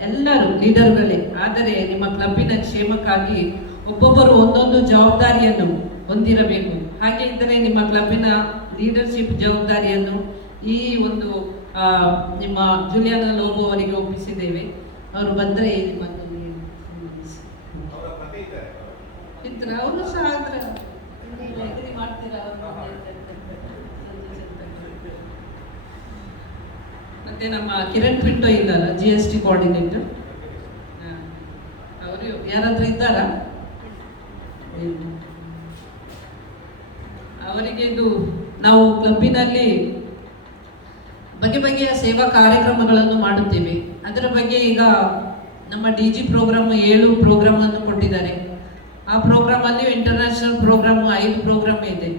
ಎಲ್ಲರೂ ಲೀಡರ್ಗಳೇ, ಆದರೆ ನಿಮ್ಮ ಕ್ಲಬ್ಬಿನ ಕ್ಷೇಮಕ್ಕಾಗಿ ಒಬ್ಬೊಬ್ಬರು ಒಂದೊಂದು ಜವಾಬ್ದಾರಿಯನ್ನು ಹೊಂದಿರಬೇಕು. ಹಾಗೆ ಇದ್ದರೆ ನಿಮ್ಮ ಕ್ಲಬ್ಬಿನ ಲೀಡರ್ಶಿಪ್ ಜವಾಬ್ದಾರಿಯನ್ನು ಈ ಒಂದು ನಿಮ್ಮ ಜುಲಿಯಾನಾ ಲೋಬೋ ಅವರಿಗೆ ಒಪ್ಪಿಸಿದ್ದೇವೆ. ಅವರು ಬಂದರೆ ನಿಮ್ಮನ್ನು ಅವರು ಸಹ ಮಾಡ್ತೀರಾ? ಮತ್ತೆ ನಮ್ಮ ಕಿರಣ್ ಪಿಂಟೋ ಇದ್ದಾರ, GST ಕೋಆರ್ಡಿನೇಟರ್. ಅವರು ಯಾರಾದ್ರೂ ಇದ್ದಾರಾ? ಅವರಿಗೆ ಇದು ನಾವು ಕ್ಲಬ್ಬಿನಲ್ಲಿ ಬಗೆ ಬಗೆಯ ಸೇವಾ ಕಾರ್ಯಕ್ರಮಗಳನ್ನು ಮಾಡುತ್ತೇವೆ. ಅದರ ಬಗ್ಗೆ ಈಗ ನಮ್ಮ DG ಪ್ರೋಗ್ರಾಮ್ 7 ಪ್ರೋಗ್ರಾಮನ್ನು ಕೊಟ್ಟಿದ್ದಾರೆ. ಆ ಪ್ರೋಗ್ರಾಮಲ್ಲಿ ಇಂಟರ್ನ್ಯಾಷನಲ್ ಪ್ರೋಗ್ರಾಮ್ 5 ಪ್ರೋಗ್ರಾಮ್ ಇದೆ.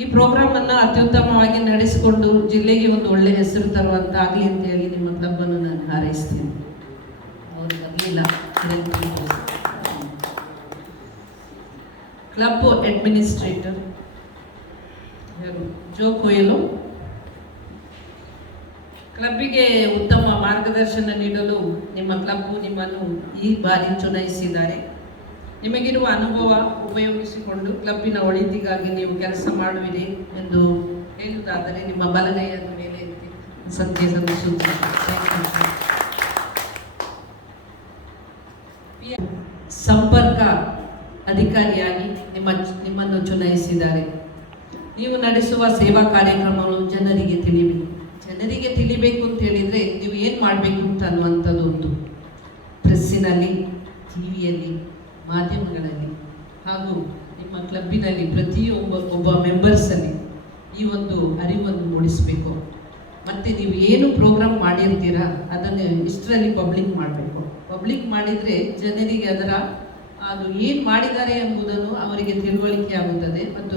ಈ ಪ್ರೋಗ್ರಾಮನ್ನು ಅತ್ಯುತ್ತಮವಾಗಿ ನಡೆಸಿಕೊಂಡು ಜಿಲ್ಲೆಗೆ ಒಂದು ಒಳ್ಳೆಯ ಹೆಸರು ತರುವಂತಾಗಲಿ ಅಂತ ಹೇಳಿ ನಿಮ್ಮ ಕ್ಲಬ್ಬನ್ನು ನಾನು ಹಾರೈಸ್ತೇನೆ. ಅವರು ಬರಲಿಲ್ಲ. ಕ್ಲಬ್ ಅಡ್ಮಿನಿಸ್ಟ್ರೇಟರ್ ಜೋ ಕೊಯಲು. ಕ್ಲಬ್ಬಿಗೆ ಉತ್ತಮ ಮಾರ್ಗದರ್ಶನ ನೀಡಲು ನಿಮ್ಮ ಕ್ಲಬ್ಬು ನಿಮ್ಮನ್ನು ಈ ಬಾರಿ ಚುನಾಯಿಸಿದ್ದಾರೆ. ನಿಮಗಿರುವ ಅನುಭವ ಉಪಯೋಗಿಸಿಕೊಂಡು ಕ್ಲಬ್ಬಿನ ಒಳಿತಿಗಾಗಿ ನೀವು ಕೆಲಸ ಮಾಡುವಿರಿ ಎಂದು ಹೇಳುವುದಾದರೆ ನಿಮ್ಮ ಬಲಗೈಯನ್ನು ಮೇಲೆ ಎತ್ತಿ ಸಂದೇಶವನ್ನು ಸೂಚಿಸಿ. ಸಂಪರ್ಕ ಅಧಿಕಾರಿಯಾಗಿ ನಿಮ್ಮನ್ನು ಚುನಾಯಿಸಿದ್ದಾರೆ. ನೀವು ನಡೆಸುವ ಸೇವಾ ಕಾರ್ಯಕ್ರಮಗಳು ಜನರಿಗೆ ತಿಳಿಬೇಕು ಅಂತ ಹೇಳಿದರೆ ನೀವು ಏನು ಮಾಡಬೇಕು ಅಂತ ಅನ್ನುವಂಥದ್ದು ಒಂದು ಪ್ರೆಸ್ಸಿನಲ್ಲಿ, ಟಿವಿಯಲ್ಲಿ, ಮಾಧ್ಯಮಗಳಲ್ಲಿ ಹಾಗೂ ನಿಮ್ಮ ಕ್ಲಬ್ಬಿನಲ್ಲಿ ಒಬ್ಬ ಮೆಂಬರ್ಸಲ್ಲಿ ಈ ಒಂದು ಅರಿವನ್ನು ಮೂಡಿಸಬೇಕು. ಮತ್ತು ನೀವು ಏನು ಪ್ರೋಗ್ರಾಮ್ ಮಾಡಿರ್ತೀರಾ ಅದನ್ನು ಇಷ್ಟರಲ್ಲಿ ಪಬ್ಲಿಕ್ ಮಾಡಬೇಕು. ಪಬ್ಲಿಕ್ ಮಾಡಿದರೆ ಜನರಿಗೆ ಅದು ಏನು ಮಾಡಿದ್ದಾರೆ ಎಂಬುದನ್ನು ಅವರಿಗೆ ತಿಳುವಳಿಕೆ ಆಗುತ್ತದೆ ಮತ್ತು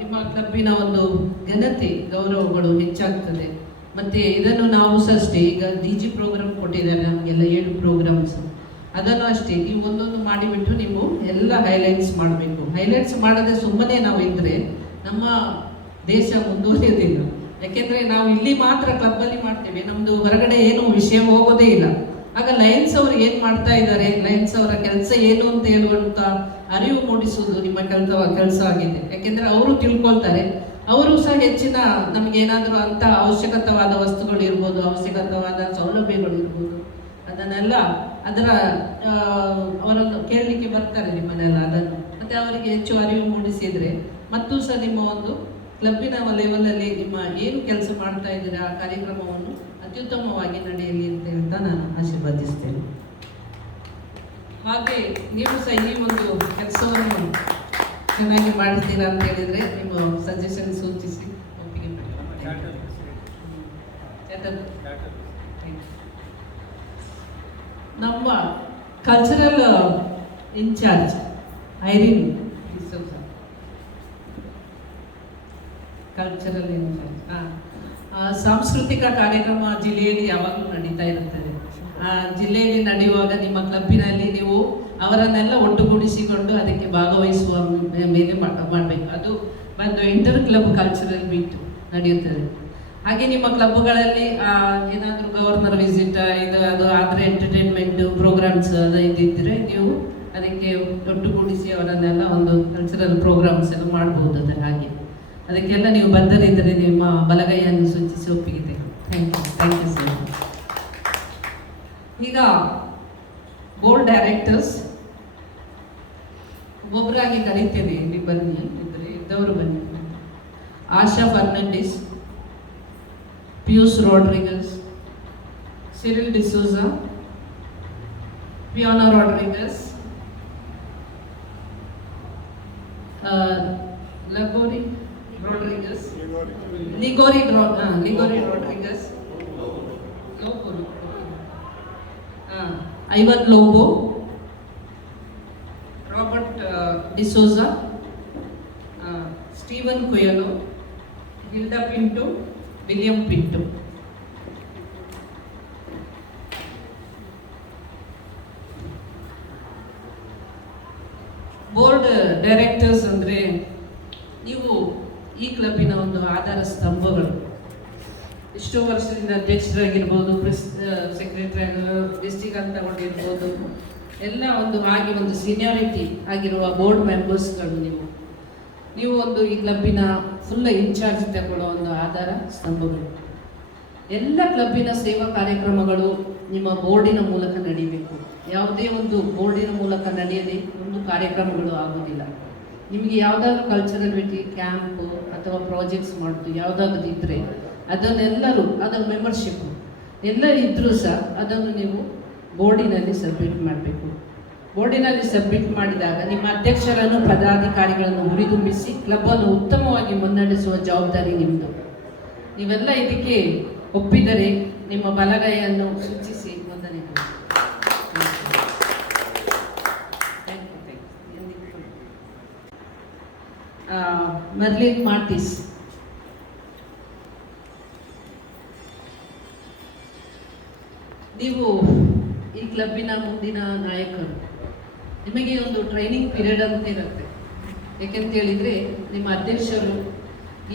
ನಿಮ್ಮ ಕ್ಲಬ್ಬಿನ ಒಂದು ಘನತೆ ಗೌರವಗಳು ಹೆಚ್ಚಾಗ್ತದೆ. ಮತ್ತು ಇದನ್ನು ನಾವು ಸಹ ಅಷ್ಟೇ, ಈಗ DG ಪ್ರೋಗ್ರಾಮ್ ಕೊಟ್ಟಿದ್ದಾರೆ ನಮಗೆಲ್ಲ 7 ಪ್ರೋಗ್ರಾಮ್ಸ್, ಅದನ್ನು ಅಷ್ಟೇ ನೀವು ಒಂದೊಂದು ಮಾಡಿಬಿಟ್ಟು ನೀವು ಎಲ್ಲ ಎಲ್ಲ ಹೈಲೈಟ್ಸ್ ಮಾಡಬೇಕು. ಹೈಲೈಟ್ಸ್ ಮಾಡದೆ ಸುಮ್ಮನೆ ನಾವು ಇದ್ದರೆ ನಮ್ಮ ದೇಶ ಮುಂದುವರಿಯೋದಿಲ್ಲ. ಯಾಕೆಂದರೆ ನಾವು ಇಲ್ಲಿ ಮಾತ್ರ ಕ್ಲಬ್ಬಲ್ಲಿ ಮಾಡ್ತೇವೆ, ನಮ್ಮದು ಹೊರಗಡೆ ಏನು ವಿಷಯ ಹೋಗೋದೇ ಇಲ್ಲ. ಆಗ ಲಯನ್ಸ್ ಅವರು ಏನು ಮಾಡ್ತಾ ಇದ್ದಾರೆ, ಲಯನ್ಸ್ ಅವರ ಕೆಲಸ ಏನು ಅಂತ ಹೇಳುವಂಥ ಅರಿವು ಮೂಡಿಸುವುದು ನಿಮ್ಮ ಕೆಲಸ ಆಗಿದೆ. ಯಾಕೆಂದರೆ ಅವರು ತಿಳ್ಕೊಳ್ತಾರೆ, ಅವರು ಸಹ ಹೆಚ್ಚಿನ ನಮಗೇನಾದರೂ ಅಂಥ ಅವಶ್ಯಕತವಾದ ವಸ್ತುಗಳು ಇರ್ಬೋದು, ಅವಶ್ಯಕತವಾದ ಸೌಲಭ್ಯಗಳು ಇರ್ಬೋದು, ಅದನ್ನೆಲ್ಲ ಅವರನ್ನು ಕೇಳಲಿಕ್ಕೆ ಬರ್ತಾರೆ ನಿಮ್ಮನ್ನೆಲ್ಲ. ಅದನ್ನು ಮತ್ತು ಅವರಿಗೆ ಹೆಚ್ಚು ಅರಿವು ಮೂಡಿಸಿದರೆ ಮತ್ತೂ ಸಹ ನಿಮ್ಮ ಒಂದು ಕ್ಲಬ್ಬಿನ ಲೆವೆಲಲ್ಲಿ ನಿಮ್ಮ ಏನು ಕೆಲಸ ಮಾಡ್ತಾ ಇದ್ದೀರಾ ಆ ಕಾರ್ಯಕ್ರಮವನ್ನು ಅತ್ಯುತ್ತಮವಾಗಿ ನಡೆಯಲಿ ಅಂತ ಹೇಳ್ತಾ ನಾನು ಆಶೀರ್ವದಿಸ್ತೇನೆ. ಹಾಗೆ ನೀವು ಸಹ ಈ ಒಂದು ಕೆಲಸವನ್ನು ಚೆನ್ನಾಗಿ ಮಾಡ್ತೀರಾ ಅಂತ ಹೇಳಿದರೆ ನಿಮ್ಮ ಸಜೆಷನ್ ಸೂಚಿಸಿ ಒಪ್ಪಿಗೆ ನಮ್ಮ cultural incharge Irene D'Souza, cultural incharge. ಸಾಂಸ್ಕೃತಿಕ ಕಾರ್ಯಕ್ರಮ ಜಿಲ್ಲೆಯಲ್ಲಿ ಯಾವಾಗಲೂ ನಡೀತಾ ಇರುತ್ತದೆ. ಜಿಲ್ಲೆಯಲ್ಲಿ ನಡೆಯುವಾಗ ನಿಮ್ಮ ಕ್ಲಬ್ಬಿನಲ್ಲಿ ನೀವು ಅವರನ್ನೆಲ್ಲ ಒಟ್ಟುಗೂಡಿಸಿಕೊಂಡು ಅದಕ್ಕೆ ಭಾಗವಹಿಸುವ ಮೇಲೆ ಮಾಡಬೇಕು. ಅದು ಒಂದು ಇಂಟರ್ ಕ್ಲಬ್ ಕಲ್ಚರಲ್ ಮೀಟ್ ನಡೆಯುತ್ತದೆ. ಹಾಗೆ ನಿಮ್ಮ ಕ್ಲಬ್ಗಳಲ್ಲಿ ಏನಾದರೂ ಗವರ್ನರ್ ವಿಸಿಟ್ ಅದು ಆದರೆ ಎಂಟರ್ಟೈನ್ಮೆಂಟ್ ಪ್ರೋಗ್ರಾಮ್ಸ್ ಅದು ಇದ್ದಿದ್ದರೆ ನೀವು ಅದಕ್ಕೆ ಒಟ್ಟುಗೂಡಿಸಿ ಅವರನ್ನೆಲ್ಲ ಒಂದು ಕಲ್ಚರಲ್ ಪ್ರೋಗ್ರಾಮ್ಸ್ ಎಲ್ಲ ಮಾಡ್ಬೋದು. ಹಾಗೆ ಅದಕ್ಕೆಲ್ಲ ನೀವು ಬದ್ಧರಿದ್ದರೆ ನಿಮ್ಮ ಬಲಗೈಯನ್ನು ಸೂಚಿಸಿ ಒಪ್ಪಿಗೆ ಥ್ಯಾಂಕ್ ಯು ಸರ್. ಈಗ ಬೋರ್ಡ್ ಡೈರೆಕ್ಟರ್ಸ್ ಒಬ್ಬೊಬ್ಬರಾಗಿ ಕರೀತೇನೆ, ಇಲ್ಲಿ ಬನ್ನಿ, ಇದ್ದವರು ಬನ್ನಿ. ಆಶಾ ಫರ್ನಾಂಡಿಸ್, ಪಿಯೂಸ್ ರೋಡ್ರಿಗಸ್, ಸಿರಿಲ್ ಡಿಸೋಜಾ, ಪಿಯಾನೋ Rodrigues, Ligori Rodriguez, Ivan Lobo, Robert D'Souza, Stephen Coelho, Gilda Pinto, William Pinto. Board directors ಅಂದರೆ ನೀವು ಈ ಕ್ಲಬ್ಬಿನ ಒಂದು ಆಧಾರ ಸ್ತಂಭಗಳು. ಎಷ್ಟೋ ವರ್ಷದಿಂದ ಅಧ್ಯಕ್ಷರಾಗಿರ್ಬೋದು, ಸೆಕ್ರೆಟರಿ, ಡಿಸ್ಟಿಕ್ ಅಂತ ತಗೊಂಡಿರ್ಬೋದು, ಎಲ್ಲ ಒಂದು ಹಾಗೆ ಒಂದು ಸೀನಿಯಾರಿಟಿ ಆಗಿರುವ ಬೋರ್ಡ್ ಮೆಂಬರ್ಸ್ಗಳು ನೀವು ಒಂದು ಈ ಕ್ಲಬ್ಬಿನ ಫುಲ್ ಇನ್ಚಾರ್ಜ್ ತಗೊಳ್ಳೋ ಒಂದು ಆಧಾರ ಸ್ತಂಭಗಳು. ಎಲ್ಲ ಕ್ಲಬ್ಬಿನ ಸೇವಾ ಕಾರ್ಯಕ್ರಮಗಳು ನಿಮ್ಮ ಬೋರ್ಡಿನ ಮೂಲಕ ನಡೀಬೇಕು. ಯಾವುದೇ ಒಂದು ಬೋರ್ಡಿನ ಮೂಲಕ ನಡೆಯದೆ ಒಂದು ಕಾರ್ಯಕ್ರಮಗಳು ಆಗೋದಿಲ್ಲ. ನಿಮಗೆ ಯಾವುದಾದ್ರೂ ಕಲ್ಚರಲಿಟಿ ಕ್ಯಾಂಪು ಅಥವಾ ಪ್ರಾಜೆಕ್ಟ್ಸ್ ಮಾಡೋದು ಯಾವುದಾದ್ರೂ ಇದ್ದರೆ ಅದನ್ನೆಲ್ಲರೂ ಅದರ ಮೆಂಬರ್ಶಿಪ್ಪು ಎಲ್ಲ ಇದ್ದರೂ ಸಹ ಅದನ್ನು ನೀವು ಬೋರ್ಡಿನಲ್ಲಿ ಸಬ್ಮಿಟ್ ಮಾಡಬೇಕು. ಬೋರ್ಡಿನಲ್ಲಿ ಸಬ್ಮಿಟ್ ಮಾಡಿದಾಗ ನಿಮ್ಮ ಅಧ್ಯಕ್ಷರನ್ನು, ಪದಾಧಿಕಾರಿಗಳನ್ನು ಹುರಿದುಂಬಿಸಿ ಕ್ಲಬ್ಬನ್ನು ಉತ್ತಮವಾಗಿ ಮುನ್ನಡೆಸುವ ಜವಾಬ್ದಾರಿ ನಿಮ್ಮದು. ನೀವೆಲ್ಲ ಇದಕ್ಕೆ ಒಪ್ಪಿದರೆ ನಿಮ್ಮ ಬಲಗೈಯನ್ನು ಸೂಚಿಸಿ ವಂದನೆ. ಮರ್ಲಿನ್ ಮಾರ್ಟಿಸ್, ನೀವು ಈ ಕ್ಲಬ್ಬಿನ ಮುಂದಿನ ನಾಯಕರು. ನಿಮಗೆ ಒಂದು ಟ್ರೈನಿಂಗ್ ಪೀರಿಯಡ್ ಅಂತ ಇರುತ್ತೆ. ಯಾಕೆಂತ ಹೇಳಿದರೆ ನಿಮ್ಮ ಅಧ್ಯಕ್ಷರು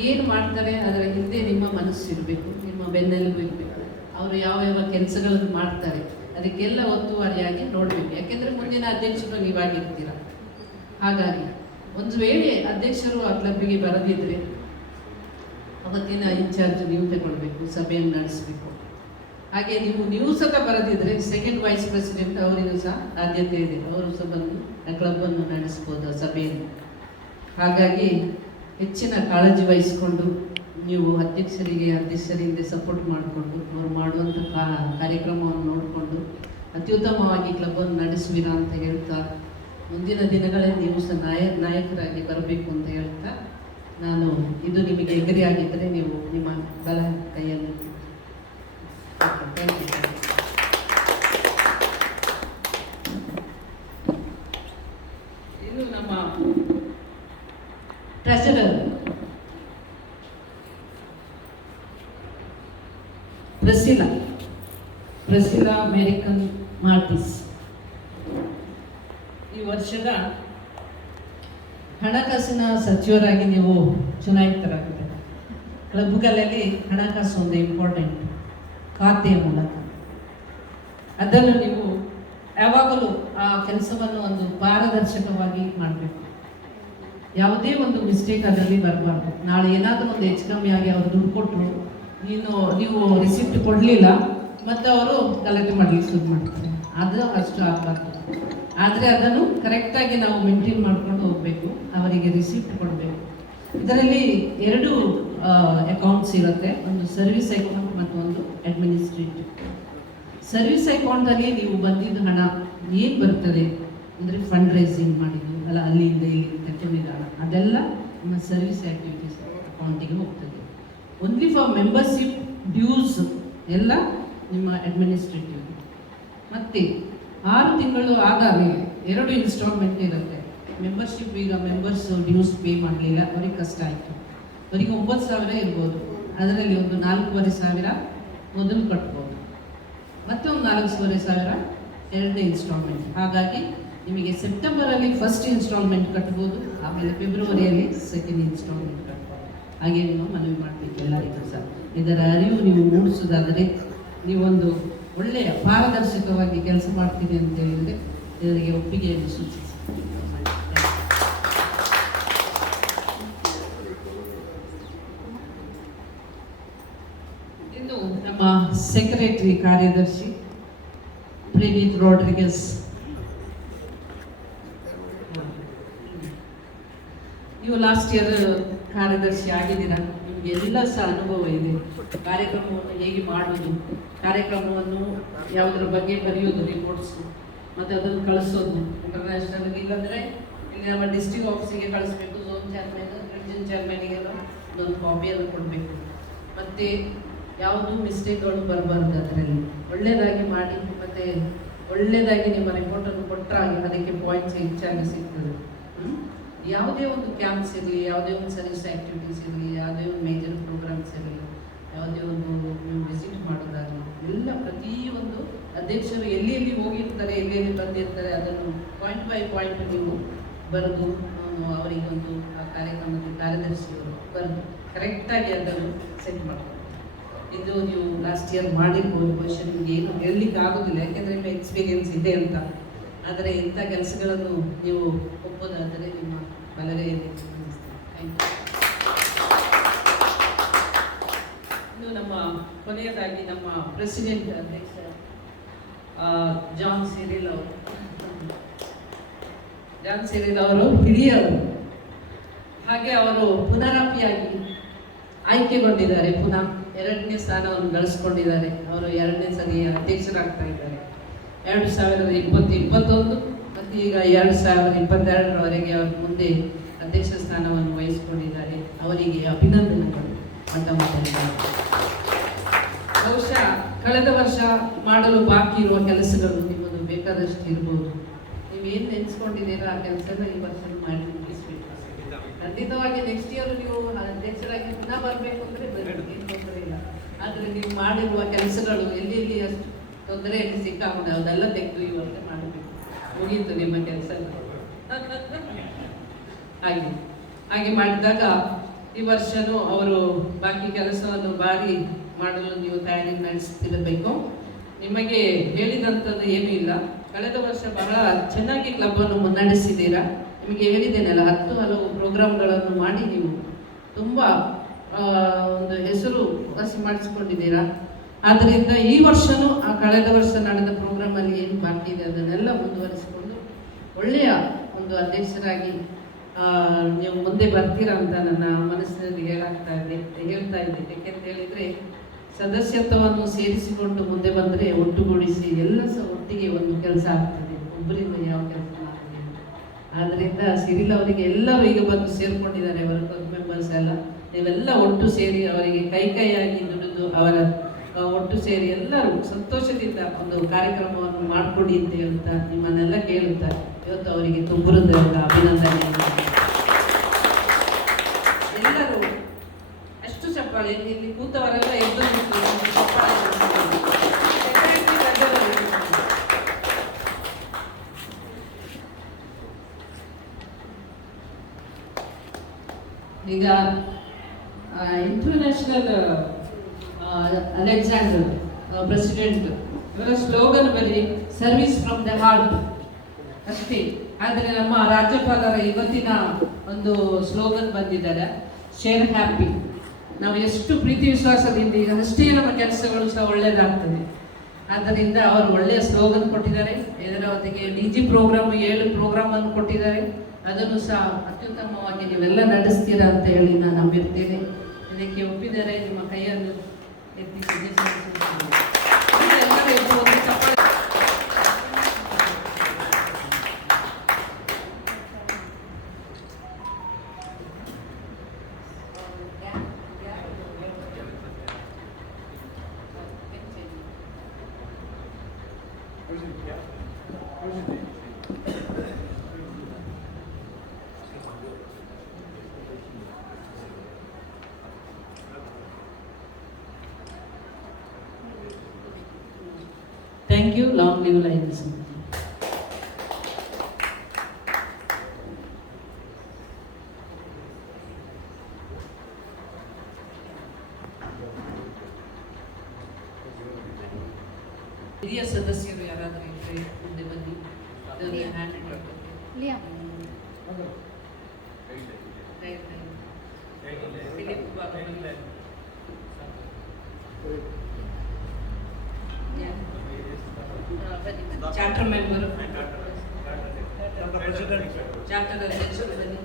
ಏನು ಮಾಡ್ತಾರೆ ಅದರ ಹಿಂದೆ ನಿಮ್ಮ ಮನಸ್ಸು ಇರಬೇಕು, ನಿಮ್ಮ ಬೆನ್ನೆಲುಬು ಇರಬೇಕು. ಅವರು ಯಾವ ಕೆಲಸಗಳನ್ನು ಮಾಡ್ತಾರೆ ಅದಕ್ಕೆಲ್ಲ ಒತ್ತುವರಿಯಾಗಿ ನೋಡಬೇಕು. ಯಾಕೆಂದರೆ ಮುಂದಿನ ಅಧ್ಯಕ್ಷರು ನೀವಾಗಿರ್ತೀರ. ಹಾಗಾಗಿ ಒಂದು ವೇಳೆ ಅಧ್ಯಕ್ಷರು ಆ ಕ್ಲಬ್ಬಿಗೆ ಬರದಿದ್ದರೆ ಅವತ್ತಿನ ಇನ್ಚಾರ್ಜ್ ನೀವು ತಗೊಳ್ಬೇಕು, ಸಭೆಯನ್ನು ನಡೆಸಬೇಕು. ಹಾಗೆ ನೀವು ಸಹ ಬರದಿದ್ದರೆ ಸೆಕೆಂಡ್ ವೈಸ್ ಪ್ರೆಸಿಡೆಂಟ್ ಅವರಿಗೂ ಸಹ ಆದ್ಯತೆ ಇದೆ, ಅವರು ಸಹ ಬಂದು ಆ ಕ್ಲಬ್ಬನ್ನು ನಡೆಸ್ಬೋದು ಸಭೆಯನ್ನು. ಹಾಗಾಗಿ ಹೆಚ್ಚಿನ ಕಾಳಜಿ ವಹಿಸಿಕೊಂಡು ನೀವು ಅಧ್ಯಕ್ಷರಿಂದ ಸಪೋರ್ಟ್ ಮಾಡಿಕೊಂಡು ಅವರು ಮಾಡುವಂಥ ಕಾರ್ಯಕ್ರಮವನ್ನು ನೋಡಿಕೊಂಡು ಅತ್ಯುತ್ತಮವಾಗಿ ಕ್ಲಬ್ಬನ್ನು ನಡೆಸುವಿರಾ ಅಂತ ಹೇಳ್ತಾ, ಮುಂದಿನ ದಿನಗಳಲ್ಲಿ ನೀವು ಸಹ ನಾಯಕರಾಗಿ ಬರಬೇಕು ಅಂತ ಹೇಳ್ತಾ, ನಾನು ಇದು ನಿಮಗೆ ಎಗರಿಯಾಗಿದ್ದರೆ ನೀವು ನಿಮ್ಮ ಬಲ ಕೈಯಲ್ಲಿ ಇದು ನಮ್ಮ ಟ್ರೆಷರರ್ ಪ್ರೆಸಿಲಾ ಅಮೇರಿಕನ್ ಮಾರ್ಟಿಸ್. ಈ ವರ್ಷದ ಹಣಕಾಸಿನ ಸಚಿವರಾಗಿ ನೀವು ಚುನಾಯಿತರಾಗಿದ್ದೀರಿ. ಕ್ಲಬ್ಗಳಲ್ಲಿ ಹಣಕಾಸು ಒಂದು ಇಂಪಾರ್ಟೆಂಟ್ ಖಾತೆಯ ಮೂಲಕ ಅದನ್ನು ನೀವು ಯಾವಾಗಲೂ ಆ ಕೆಲಸವನ್ನು ಒಂದು ಪಾರದರ್ಶಕವಾಗಿ ಮಾಡಬೇಕು. ಯಾವುದೇ ಒಂದು ಮಿಸ್ಟೇಕ್ ಅದರಲ್ಲಿ ಬರಬಾರ್ದು. ನಾಳೆ ಏನಾದರೂ ಒಂದು ಹೆಚ್ಚು ಕಮ್ಮಿ ಆಗಿ ಅವರು ದುಡ್ಡು ಕೊಟ್ಟರು, ನೀವು ರಿಸಿಪ್ಟ್ ಕೊಡಲಿಲ್ಲ ಮತ್ತು ಅವರು ಗಲಾಟೆ ಮಾಡಲಿಕ್ಕೆ ಶುರು ಮಾಡ್ತಾರೆ. ಅದು ಅಷ್ಟು ಆಗಬಾರ್ದು. ಆದರೆ ಅದನ್ನು ಕರೆಕ್ಟಾಗಿ ನಾವು ಮೇಂಟೈನ್ ಮಾಡ್ಕೊಂಡು ಹೋಗಬೇಕು. ಅವರಿಗೆ ರಿಸಿಪ್ಟ್ ಕೊಡಬೇಕು. ಇದರಲ್ಲಿ 2 ಅಕೌಂಟ್ಸ್ ಇರುತ್ತೆ, ಒಂದು ಸರ್ವಿಸ್ ಅಕೌಂಟ್ ಮತ್ತು ಒಂದು ಅಡ್ಮಿನಿಸ್ಟ್ರೇಟಿವ್. ಸರ್ವಿಸ್ ಅಕೌಂಟಲ್ಲಿ ನೀವು ಬಂದಿದ್ದ ಹಣ ಏನು ಬರ್ತದೆ ಅಂದರೆ ಫಂಡ್ ರೈಸಿಂಗ್ ಮಾಡಿದ್ದು ಅಲ್ಲ, ಅಲ್ಲಿಂದ ಇಲ್ಲಿ ತಗೊಂಡಿದ್ದ ಹಣ ಅದೆಲ್ಲ ನಿಮ್ಮ ಸರ್ವಿಸ್ ಆ್ಯಕ್ಟಿವಿಟೀಸ್ ಅಕೌಂಟಿಗೆ ಹೋಗ್ತದೆ. ಓನ್ಲಿ ಫಾರ್ ಮೆಂಬರ್ಶಿಪ್ ಡ್ಯೂಸ್ ಎಲ್ಲ ನಿಮ್ಮ ಅಡ್ಮಿನಿಸ್ಟ್ರೇಟಿವ್. ಮತ್ತು 6 ತಿಂಗಳು ಆದ ಮೇಲೆ 2 ಇನ್ಸ್ಟಾಲ್ಮೆಂಟ್ ಇರುತ್ತೆ. ಮೆಂಬರ್ಶಿಪ್ ಈಗ ಮೆಂಬರ್ಸ್ ಡ್ಯೂಸ್ ಪೇ ಮಾಡಲಿಲ್ಲ, ಅವ್ರಿಗೆ ಕಷ್ಟ ಆಯಿತು. ಅವರಿಗೆ 9,000 ಇರ್ಬೋದು, ಅದರಲ್ಲಿ ಒಂದು 4,500 ಮೊದಲು ಕಟ್ಬೋದು, ಮತ್ತು ಒಂದು 4,500 2ನೇ ಇನ್ಸ್ಟಾಲ್ಮೆಂಟ್. ಹಾಗಾಗಿ ನಿಮಗೆ ಸೆಪ್ಟೆಂಬರಲ್ಲಿ ಫಸ್ಟ್ ಇನ್ಸ್ಟಾಲ್ಮೆಂಟ್ ಕಟ್ಬೋದು, ಆಮೇಲೆ ಫೆಬ್ರವರಿಯಲ್ಲಿ ಸೆಕೆಂಡ್ ಇನ್ಸ್ಟಾಲ್ಮೆಂಟ್ ಕಟ್ಬೋದು. ಹಾಗೆ ನೀವು ಮನವಿ ಮಾಡಬೇಕು ಎಲ್ಲರಿಗೂ ಸಹ. ಇದರ ಅರಿವು ನೀವು ಮೂಡಿಸೋದಾದರೆ ನೀವೊಂದು ಒಳ್ಳೆಯ ಪಾರದರ್ಶಕವಾಗಿ ಕೆಲಸ ಮಾಡ್ತೀನಿ ಅಂತ ಹೇಳಿದರೆ ಇದರಿಗೆ ಒಪ್ಪಿಗೆಯನ್ನು ಸೂಚಿಸಿ. ಇನ್ನು ನಮ್ಮ ಸೆಕ್ರೆಟರಿ ಕಾರ್ಯದರ್ಶಿ ಪ್ರೇಮಿತ್ ರೋಡ್ರಿಗಸ್. ನೀವು ಲಾಸ್ಟ್ ಇಯರ್ ಕಾರ್ಯದರ್ಶಿ ಆಗಿದ್ದೀರಾ, ನಿಮಗೆ ಎಲ್ಲ ಸಹ ಅನುಭವ ಇದೆ. ಕಾರ್ಯಕ್ರಮವನ್ನು ಹೇಗೆ ಮಾಡೋದು, ಕಾರ್ಯಕ್ರಮವನ್ನು ಯಾವುದರ ಬಗ್ಗೆ ಬರೆಯೋದು, ರಿಪೋರ್ಟ್ಸು, ಮತ್ತು ಅದನ್ನು ಕಳಿಸೋದು ಇಂಟರ್ನ್ಯಾಷನಲ್. ಇಲ್ಲಾಂದರೆ ಇಲ್ಲಿ ನಮ್ಮ ಡಿಸ್ಟ್ರಿಕ್ಟ್ ಆಫೀಸಿಗೆ ಕಳಿಸ್ಬೇಕು, ಝೋನ್ ಚೇರ್ಮನ್, ರಿವಿಷನ್ ಚೇರ್ಮನಿಗೆಲ್ಲ ಒಂದು ಕಾಪಿಯನ್ನು ಕೊಡಬೇಕು. ಮತ್ತು ಯಾವುದು ಮಿಸ್ಟೇಕ್ಗಳು ಬರಬಾರ್ದು. ಅದರಲ್ಲಿ ಒಳ್ಳೆಯದಾಗಿ ಮಾಡಿ ಮತ್ತು ಒಳ್ಳೆಯದಾಗಿ ನಿಮ್ಮ ರಿಪೋರ್ಟನ್ನು ಕೊಟ್ಟರೆ ಅದಕ್ಕೆ ಪಾಯಿಂಟ್ಸ್ ಹೆಚ್ಚಾಗಿ ಸಿಗ್ತದೆ. ಯಾವುದೇ ಒಂದು ಕ್ಯಾಂಪ್ಸ್ ಇರಲಿ, ಯಾವುದೇ ಒಂದು ಸರ್ವಿಸ್ ಆ್ಯಕ್ಟಿವಿಟೀಸ್ ಇರಲಿ, ಯಾವುದೇ ಒಂದು ಮೇಜರ್ ಪ್ರೋಗ್ರಾಮ್ಸ್ ಇರಲಿ, ಯಾವುದೇ ಒಂದು ನೀವು ವಿಸಿಟ್ ಮಾಡೋದಾಗಲಿ, ಎಲ್ಲ ಪ್ರತಿಯೊಂದು ಅಧ್ಯಕ್ಷರು ಎಲ್ಲಿ ಎಲ್ಲಿ ಹೋಗಿರ್ತಾರೆ, ಎಲ್ಲಿ ಎಲ್ಲಿ ಬಂದಿರ್ತಾರೆ, ಅದನ್ನು ಪಾಯಿಂಟ್ ಬೈ ಪಾಯಿಂಟ್ ನೀವು ಬರೆದು ಅವರಿಗೆ ಒಂದು ಆ ಕಾರ್ಯಕ್ರಮದ ಕಾರ್ಯದರ್ಶಿಯವರು ಬರೆದು ಕರೆಕ್ಟಾಗಿ ಅದನ್ನು ಸೆಟ್ ಮಾಡ್ತಾರೆ. ಇದು ನೀವು ಲಾಸ್ಟ್ ಇಯರ್ ಮಾಡಿರ್ಬೋದು. ಬಹುಶಃ ನಿಮಗೆ ಏನು ಹೇಳಲಿಕ್ಕೆ ಆಗೋದಿಲ್ಲ, ಯಾಕೆಂದರೆ ನಿಮ್ಮ ಎಕ್ಸ್ಪೀರಿಯನ್ಸ್ ಇದೆ ಅಂತ. ಆದರೆ ಇಂಥ ಕೆಲಸಗಳನ್ನು ನೀವು ಒಪ್ಪೋದಾದರೆ ನಿಮ್ಮ ಬಲಗೈಯಲ್ಲಿ ಥ್ಯಾಂಕ್ ಯು. ಇನ್ನು ನಮ್ಮ ಕೊನೆಯದಾಗಿ ನಮ್ಮ ಪ್ರೆಸಿಡೆಂಟ್ ಅಧ್ಯಕ್ಷ ಜಾನ್ ಸಿರಿಲ್ ಅವರು ಹಿರಿಯವರು. ಹಾಗೆ ಅವರು ಪುನರಾಪಿಯಾಗಿ ಆಯ್ಕೆಗೊಂಡಿದ್ದಾರೆ. ಪುನಃ 2ನೇ ಸ್ಥಾನವನ್ನು ಗಳಿಸ್ಕೊಂಡಿದ್ದಾರೆ. ಅವರು 2ನೇ ಸರಿ ಅಧ್ಯಕ್ಷರಾಗ್ತಾ ಇದ್ದಾರೆ. 2020-21 ಮತ್ತು ಈಗ 2022ರವರೆಗೆ ಅವರು ಮುಂದೆ ಅಧ್ಯಕ್ಷ ಸ್ಥಾನವನ್ನು ವಹಿಸಿಕೊಂಡಿದ್ದಾರೆ. ಅವರಿಗೆ ಅಭಿನಂದನೆಗಳು ಮಾಡಿದ್ದಾರೆ. ಬಹುಶಃ ಕಳೆದ ವರ್ಷ ಮಾಡಲು ಬಾಕಿ ಇರುವ ಕೆಲಸಗಳು ನಿಮ್ಮದು ಬೇಕಾದಷ್ಟು ಇರ್ಬೋದು. ನೀವೇನು ನೆನೆಸ್ಕೊಂಡಿದ್ದೀರಾ ಆ ಕೆಲಸನ ಈ ವರ್ಷ ಮಾಡಿ ಮುಗಿಸ್ಬೇಕು. ಖಂಡಿತವಾಗಿ ನೆಕ್ಸ್ಟ್ ಇಯರ್ ನೀವು ಅಧ್ಯಕ್ಷರಾಗಿ ಪುನಃ ಬರಬೇಕು ಅಂದರೆ ಏನು ತೊಂದರೆ ಇಲ್ಲ. ಆದರೆ ನೀವು ಮಾಡಿರುವ ಕೆಲಸಗಳು ಎಲ್ಲಿ ಅಷ್ಟು ತೊಂದರೆಯಲ್ಲಿ ಸಿಕ್ಕಾಕೊಂಡು ಅದೆಲ್ಲ ತೆಗೆದು ಈ ವರ್ಷ ಮಾಡಬೇಕು. ಮುಗೀತು ನಿಮ್ಮ ಕೆಲಸ. ಹಾಗೆ ಮಾಡಿದಾಗ ಈ ವರ್ಷನೂ ಅವರು ಬಾಕಿ ಕೆಲಸವನ್ನು ಭಾರಿ ಮಾಡಲು ನೀವು ತಯಾರಿ ನಡೆಸ್ತಿರಬೇಕು. ನಿಮಗೆ ಹೇಳಿದಂಥದ್ದು ಏನೂ ಇಲ್ಲ. ಕಳೆದ ವರ್ಷ ಬಹಳ ಚೆನ್ನಾಗಿ ಕ್ಲಬ್ಬನ್ನು ಮುನ್ನಡೆಸಿದ್ದೀರಾ. ನಿಮಗೆ ಹೇಳಿದ್ದೇನಲ್ಲ, 10 ಹಲವು ಪ್ರೋಗ್ರಾಮ್ಗಳನ್ನು ಮಾಡಿ ನೀವು ತುಂಬ ಒಂದು ಹೆಸರು ವಾಸಿ ಮಾಡಿಸ್ಕೊಂಡಿದ್ದೀರಾ. ಆದ್ದರಿಂದ ಈ ವರ್ಷವೂ ಆ ಕಳೆದ ವರ್ಷ ನಡೆದ ಪ್ರೋಗ್ರಾಮಲ್ಲಿ ಏನು ಬಾಕಿ ಇದೆ ಅದನ್ನೆಲ್ಲ ಮುಂದುವರಿಸಿಕೊಂಡು ಒಳ್ಳೆಯ ಒಂದು ಅಧ್ಯಕ್ಷರಾಗಿ ನೀವು ಮುಂದೆ ಬರ್ತೀರಾ ಅಂತ ನನ್ನ ಮನಸ್ಸಿನಲ್ಲಿ ಹೇಳ್ತಾ ಇದ್ದೆ. ಯಾಕೆಂತ ಹೇಳಿದರೆ ಸದಸ್ಯತ್ವವನ್ನು ಸೇರಿಸಿಕೊಂಡು ಮುಂದೆ ಬಂದರೆ ಒಟ್ಟುಗೂಡಿಸಿ ಎಲ್ಲ ಸಹ ಒಟ್ಟಿಗೆ ಒಂದು ಕೆಲಸ ಆಗ್ತದೆ. ಒಬ್ಬರಿಂದ ಯಾವ ಕೆಲಸ ಆಗ್ತದೆ. ಆದ್ದರಿಂದ ಸಿರಿಲ್ ಅವರಿಗೆ ಎಲ್ಲರೂ ಈಗ ಬಂದು ಸೇರಿಕೊಂಡಿದ್ದಾರೆ. ಅವರ ಕ್ಲಬ್ ಮೆಂಬರ್ಸ್ ಎಲ್ಲ ನೀವೆಲ್ಲ ಒಟ್ಟು ಸೇರಿ ಅವರಿಗೆ ಕೈಯಾಗಿ ದುಡಿದು ಅವರ ಒಟ್ಟು ಸೇರಿ ಎಲ್ಲರೂ ಸಂತೋಷದಿಂದ ಒಂದು ಕಾರ್ಯಕ್ರಮವನ್ನು ಮಾಡಿಕೊಡಿ ಅಂತ ಹೇಳ್ತಾ ನಿಮ್ಮನ್ನೆಲ್ಲ ಕೇಳುತ್ತಾ ಇವತ್ತು ಅವರಿಗೆ ತುಂಬುರದ ಅಭಿನಂದನೆ. ಎಲ್ಲರೂ ಅಷ್ಟು ಚಪ್ಪಾಳೆ, ಇಲ್ಲಿ ಕೂತವರೆಲ್ಲ ಎದ್ದು ಚಪ್ಪಾಳೆ. ಈಗ ಇಂಟರ್ನ್ಯಾಷನಲ್ ಅಲೆಕ್ಸಾಂಡರ್ ಪ್ರೆಸಿಡೆಂಟ್ ಇವರ ಸ್ಲೋಗನ್ ಬರೀ ಸರ್ವಿಸ್ ಫ್ರಮ್ ದ ಹಾರ್ಟ್ ಅಷ್ಟೇ. ಆದರೆ ನಮ್ಮ ರಾಜ್ಯಪಾಲರ ಇವತ್ತಿನ ಒಂದು ಸ್ಲೋಗನ್ ಬಂದಿದ್ದಾರೆ, ಶೇರ್ ಹ್ಯಾಪಿ. ನಾವು ಎಷ್ಟು ಪ್ರೀತಿ ವಿಶ್ವಾಸದಿಂದ ಈಗ ಅಷ್ಟೇ ನಮ್ಮ ಕೆಲಸಗಳು ಸಹ ಒಳ್ಳೆಯದಾಗ್ತದೆ. ಆದ್ದರಿಂದ ಅವರು ಒಳ್ಳೆಯ ಸ್ಲೋಗನ್ ಕೊಟ್ಟಿದ್ದಾರೆ. ಇದರ ಹೊತ್ತಿಗೆ DG ಪ್ರೋಗ್ರಾಮ್ 7 ಪ್ರೋಗ್ರಾಮನ್ನು ಕೊಟ್ಟಿದ್ದಾರೆ. ಅದನ್ನು ಸಹ ಅತ್ಯುತ್ತಮವಾಗಿ ನೀವೆಲ್ಲ ನಡೆಸ್ತೀರಾ ಅಂತ ಹೇಳಿ ನಾನು ನಂಬಿರ್ತೇನೆ. ಇದಕ್ಕೆ ಒಪ್ಪಿದರೆ ನಿಮ್ಮ ಕೈಯನ್ನು ಎತ್ತಿ ಎಲ್ಲರೂ ಎದ್ದು ಒಂದು ಚಪ್ಪಾಳೆ. Thank you. Long live Lions. ಹಿರಿಯ ಸದಸ್ಯರು ಯಾರಾದರೂ ಇದ್ದರೆ ಮುಂದೆ ಬನ್ನಿ. ಹ್ಯಾಂಡ್ ಚಾರ್ಟರ್ ಮೆಂಬರ್, ಚಾರ್ಟರ್ ಅಧ್ಯಕ್ಷರು ಬನ್ನಿ.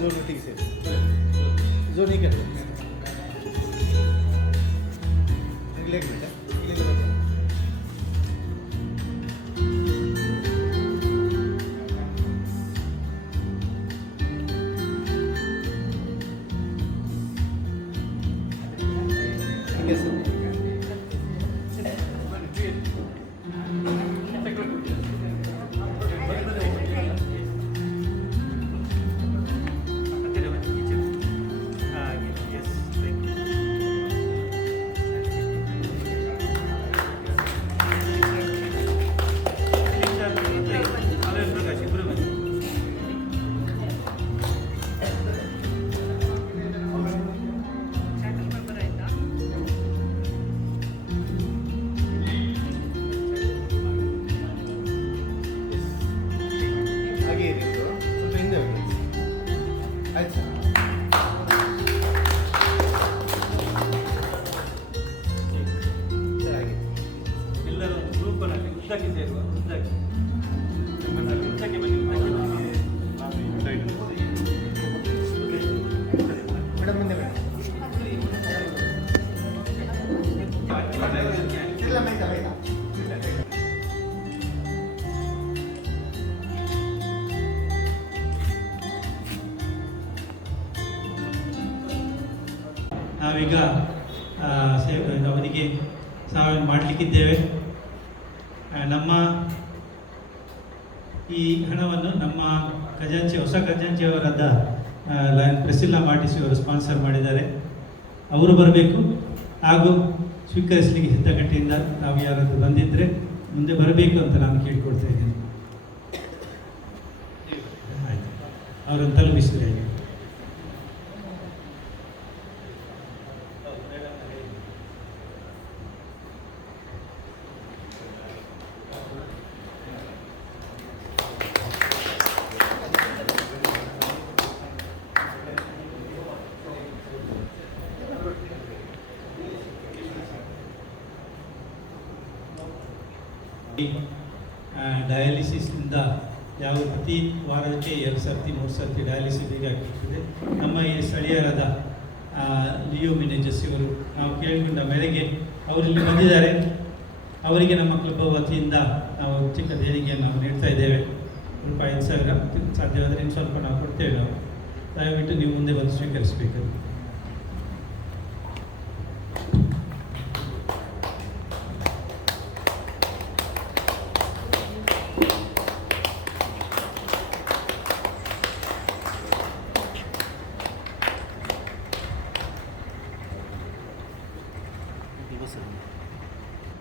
जोन मीटिंग से जोन ही कर ನಾವೀಗ ಅವರಿಗೆ ಸಹಾಯ ಮಾಡಲಿಕ್ಕಿದ್ದೇವೆ. ನಮ್ಮ ಈ ಹಣವನ್ನು ನಮ್ಮ ಖಜಾಂಚಿ ಹೊಸ ಖಜಾಂಚಿಯವರಾದ ಲಯನ್ ಪ್ರೆಸಿಲ್ಲಾ ಮಾರ್ಟಿಸಿ ಅವರು ಸ್ಪಾನ್ಸರ್ ಮಾಡಿದ್ದಾರೆ. ಅವರು ಬರಬೇಕು ಹಾಗೂ ಸ್ವೀಕರಿಸಲಿಕ್ಕೆ ಹಿತಗಟ್ಟೆಯಿಂದ ನಾವು ಯಾರಾದರೂ ಬಂದಿದ್ದರೆ ಮುಂದೆ ಬರಬೇಕು ಅಂತ ನಾನು ಕೇಳಿಕೊಡ್ತಾ ಇದ್ದೇನೆ. ಆಯಿತು, ಅವರನ್ನು ತಲುಪಿಸಿದ್ರೆ ಡಯಾಲಿಸಿಸ್ನಿಂದ ಯಾವ ಪ್ರತಿ ವಾರಕ್ಕೆ 2 ಸರ್ತಿ 3 ಸರ್ತಿ ಡಯಾಲಿಸಿಸ್ ಬೇಕಾಗ್ತದೆ. ನಮ್ಮ ಈ ಸ್ಥಳೀಯರಾದ ಲಿಯೋ ಮಿನೇಜಸ್ ಇವರು ನಾವು ಕೇಳಿಕೊಂಡ ಮೇರೆಗೆ ಅವರಿಲ್ಲಿ ಬಂದಿದ್ದಾರೆ. ಅವರಿಗೆ ನಮ್ಮ ಕ್ಲಬ್ ವತಿಯಿಂದ ನಾವು ಚಿಕ್ಕ ದೇಣಿಗೆಯನ್ನು ನಾವು ನೀಡ್ತಾ ಇದ್ದೇವೆ. ರೂಪಾಯಿ 5,000 ಸಾಧ್ಯವಾದರೆ ಇನ್ನು ಸ್ವಲ್ಪ ನಾವು ಕೊಡ್ತೇವೆ. ನಾವು ದಯವಿಟ್ಟು ನೀವು ಮುಂದೆ ಬಂದು ಸ್ವೀಕರಿಸಬೇಕು.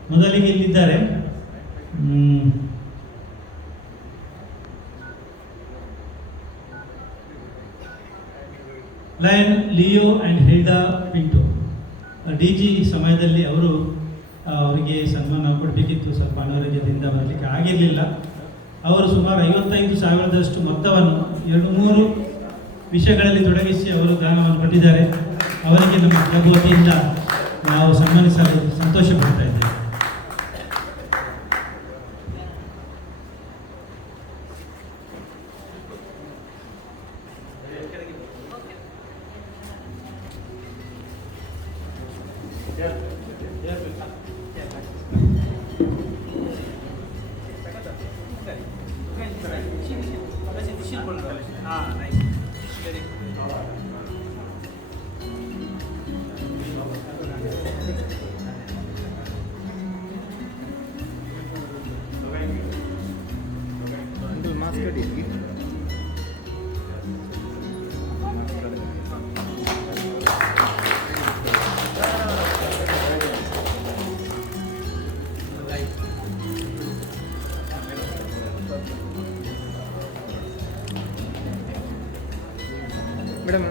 ಮೊದಲಿಗೆ ಇಲ್ಲಿದ್ದಾರೆ lion Leo and Hilda Pinto. DG ಸಮಯದಲ್ಲಿ ಅವರಿಗೆ ಸನ್ಮಾನ ಕೊಡಬೇಕಿತ್ತು, ಸ್ವಲ್ಪ ಅನಾರೋಗ್ಯದಿಂದ ಬರಲಿಕ್ಕೆ ಆಗಿರಲಿಲ್ಲ. ಅವರು ಸುಮಾರು 55,000ದಷ್ಟು ಮೊತ್ತವನ್ನು 200 ವಿಷಯಗಳಲ್ಲಿ ತೊಡಗಿಸಿ ಅವರು ದಾನವನ್ನು ಕೊಟ್ಟಿದ್ದಾರೆ. ಅವರಿಗೆ ನಮ್ಮ ಕ್ಲಬ್ ವತಿಯಿಂದ ನಾವು ಸನ್ಮಾನಿಸಲು ಸಂತೋಷ ಪಡ್ತಾ ಇದ್ದೇವೆ.